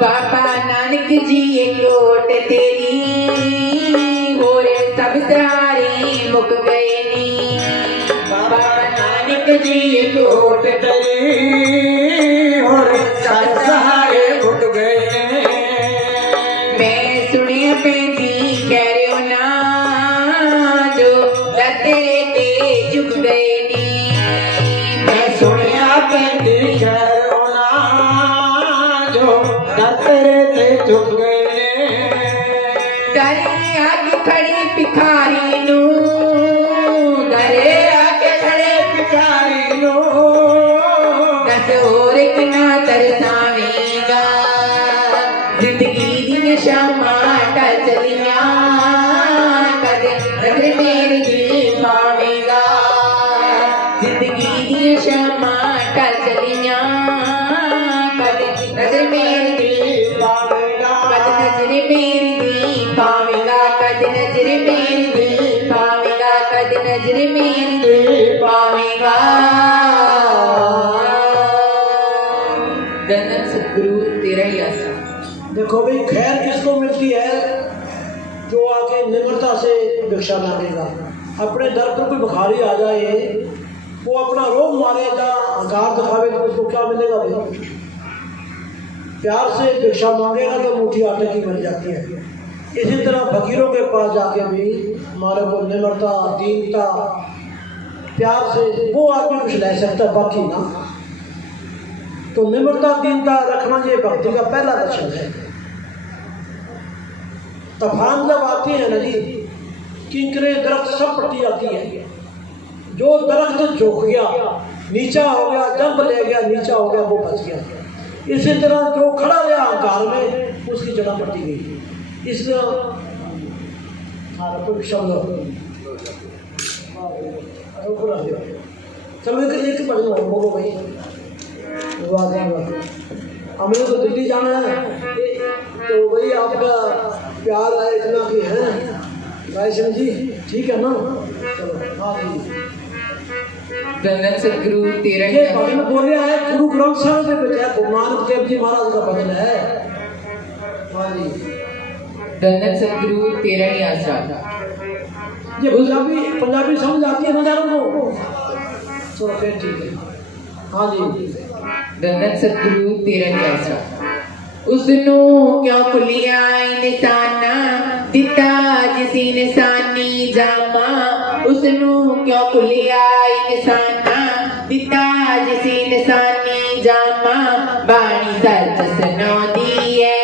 बाबा नानक जी एक लोट तेरी और सब सहारे मुक गए नी बाबा नानक जी एक लोट तेरी और सब सहारे मुक गए मैं सुनिया पेंदी कह रहे हो ना जो तेरे ते झुक गए नी मैं सुनिया पेंदी कह रहे हो ना जो तेरे ते झुक गए डरे आगे खड़े भिखारी नू डरे आगे खड़े भिखारी नू दस और एक ना तरसावेगा जिंदगी दी शमा कर चलिया कद नजर मेरी पावेगा जिंदगी दी शमा कर चलिया कद नजर मेरी पावेगा कद नजर मेरी पावेगा कद नजर मेरी पावेगा कद नजर मेरी पावेगा धन्य सतगुरु तेरा ही आसरा। देखो भाई खैर किसको मिलती है जो आके निम्रता से भिक्षा मांगेगा। अपने दर पर कोई भिखारी आ जाए वो अपना रोग मारेगा अहंकार दिखावे तो उसको क्या मिलेगा भाई। प्यार से भिक्षा मांगेगा तो मुट्ठी आटे की बन जाती है। इसी तरह फकीरों के पास जाके भी हमारे को निम्रता दीनता प्यार से वो आदमी कुछ ले सकता बाकी ना। तो निम्रता दीनता रखना ये भक्ति का पहला लक्षण है। तूफान जब आती है ना जी किंकरे दरख्त सब पट्टी जाती है। जो दरख्त झुक गया नीचा हो गया जंप ले गया नीचा हो गया वो बच गया। इसी तरह जो खड़ा रहा अहंकार में उसकी जगह पट्टी गई। इसलिए चलो एक बढ़िया बोलो भाई हमें तो दिल्ली जाना है तो भाई आपका प्यार है इतना कि है राय सिंह जी ठीक है ना? चलो हाँ जी। धन सतगुरु तेरा ही ये भजन बोल रहा है गुरु ग्रंथ साहिब के विच है, गुरु नानक देव जी महाराज का भजन है। हाँ जी। धन सतगुरु तेरा ही आसरा। ये पंजाबी समझ आती है नजारों को? चलो फिर ठीक है। हाँ जी। धन सतगुरु तेरा ही आसरा। उसनू क्यों खुलिया निशाना दिता जिसी निशानी जामा, उसनू क्यों खुलिया निशाना दिता जिसी निशानी जामा, बाणी सच सुनाउंदी है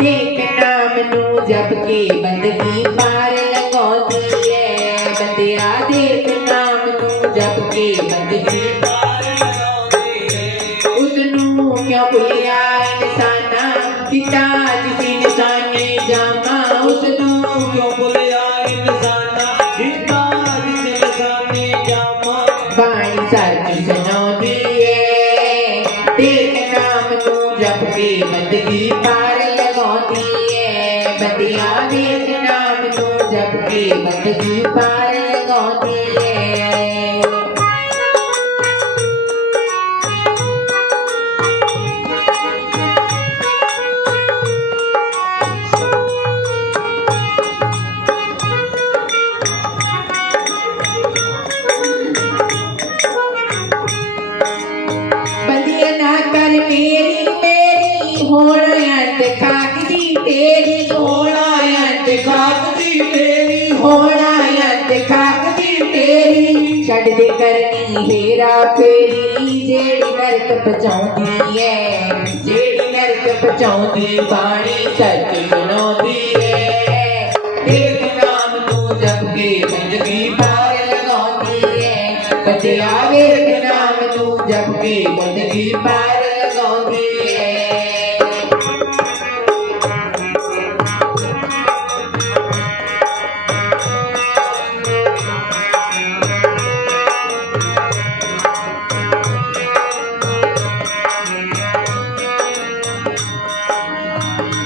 देख नाम नू जप के बंदगी पार लगाउंदी है, बंदिया देख नाम नू जप के बंदगी पार लगाउंदी है। उसनू क्यों खुलिया निशाना दिता जिसी निशानी जामा, उसनू क्यों खुलिया निशाना दिता जिसी निशानी जामा, बाणी सच सुनाउंदी है देख नाम नू जप के बंदगी पार लगाउंदी है, बंदिया देख नाम नू जप के बंदगी पार लगाउंदी है। बंदिया ना कर मेरी मेरी होना अंत खाक दी तेरी, होना अंत खाक दी तेरी, होना अंत खाक दी तेरी, छड़ दे करनी हेरा फेरी जेड़ी नरक पहुंचाउंदी है, जेड़ी नरक पहुंचाउंदी बाणी सच सुनाउंदी है, देख नाम नू जप के बंदगी पार लगाउंदी है, बंदिया देख नाम नू जप के बंदगी पार लगाउंदी है।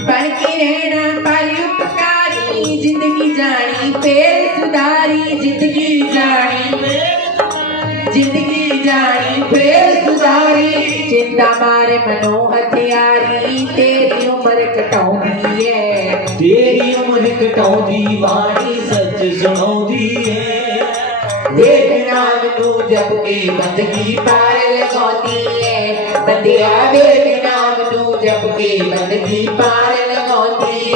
बन के रहना पर उपकारी जिंदगी जानी फिर सुधारी, जिंदगी जानी जिंदगी जानी फिर सुधारी, चिंता मारे मनो हथियारी तेरी उम्र कटाउंदी है, तेरी उम्र कटाउंदी बाणी सच सुनाउंदी है, देख नाम नू जप के बंदगी पार लगाउंदी है, बंदिया देख नाम नू जप के बंदगी पार लगाउंदी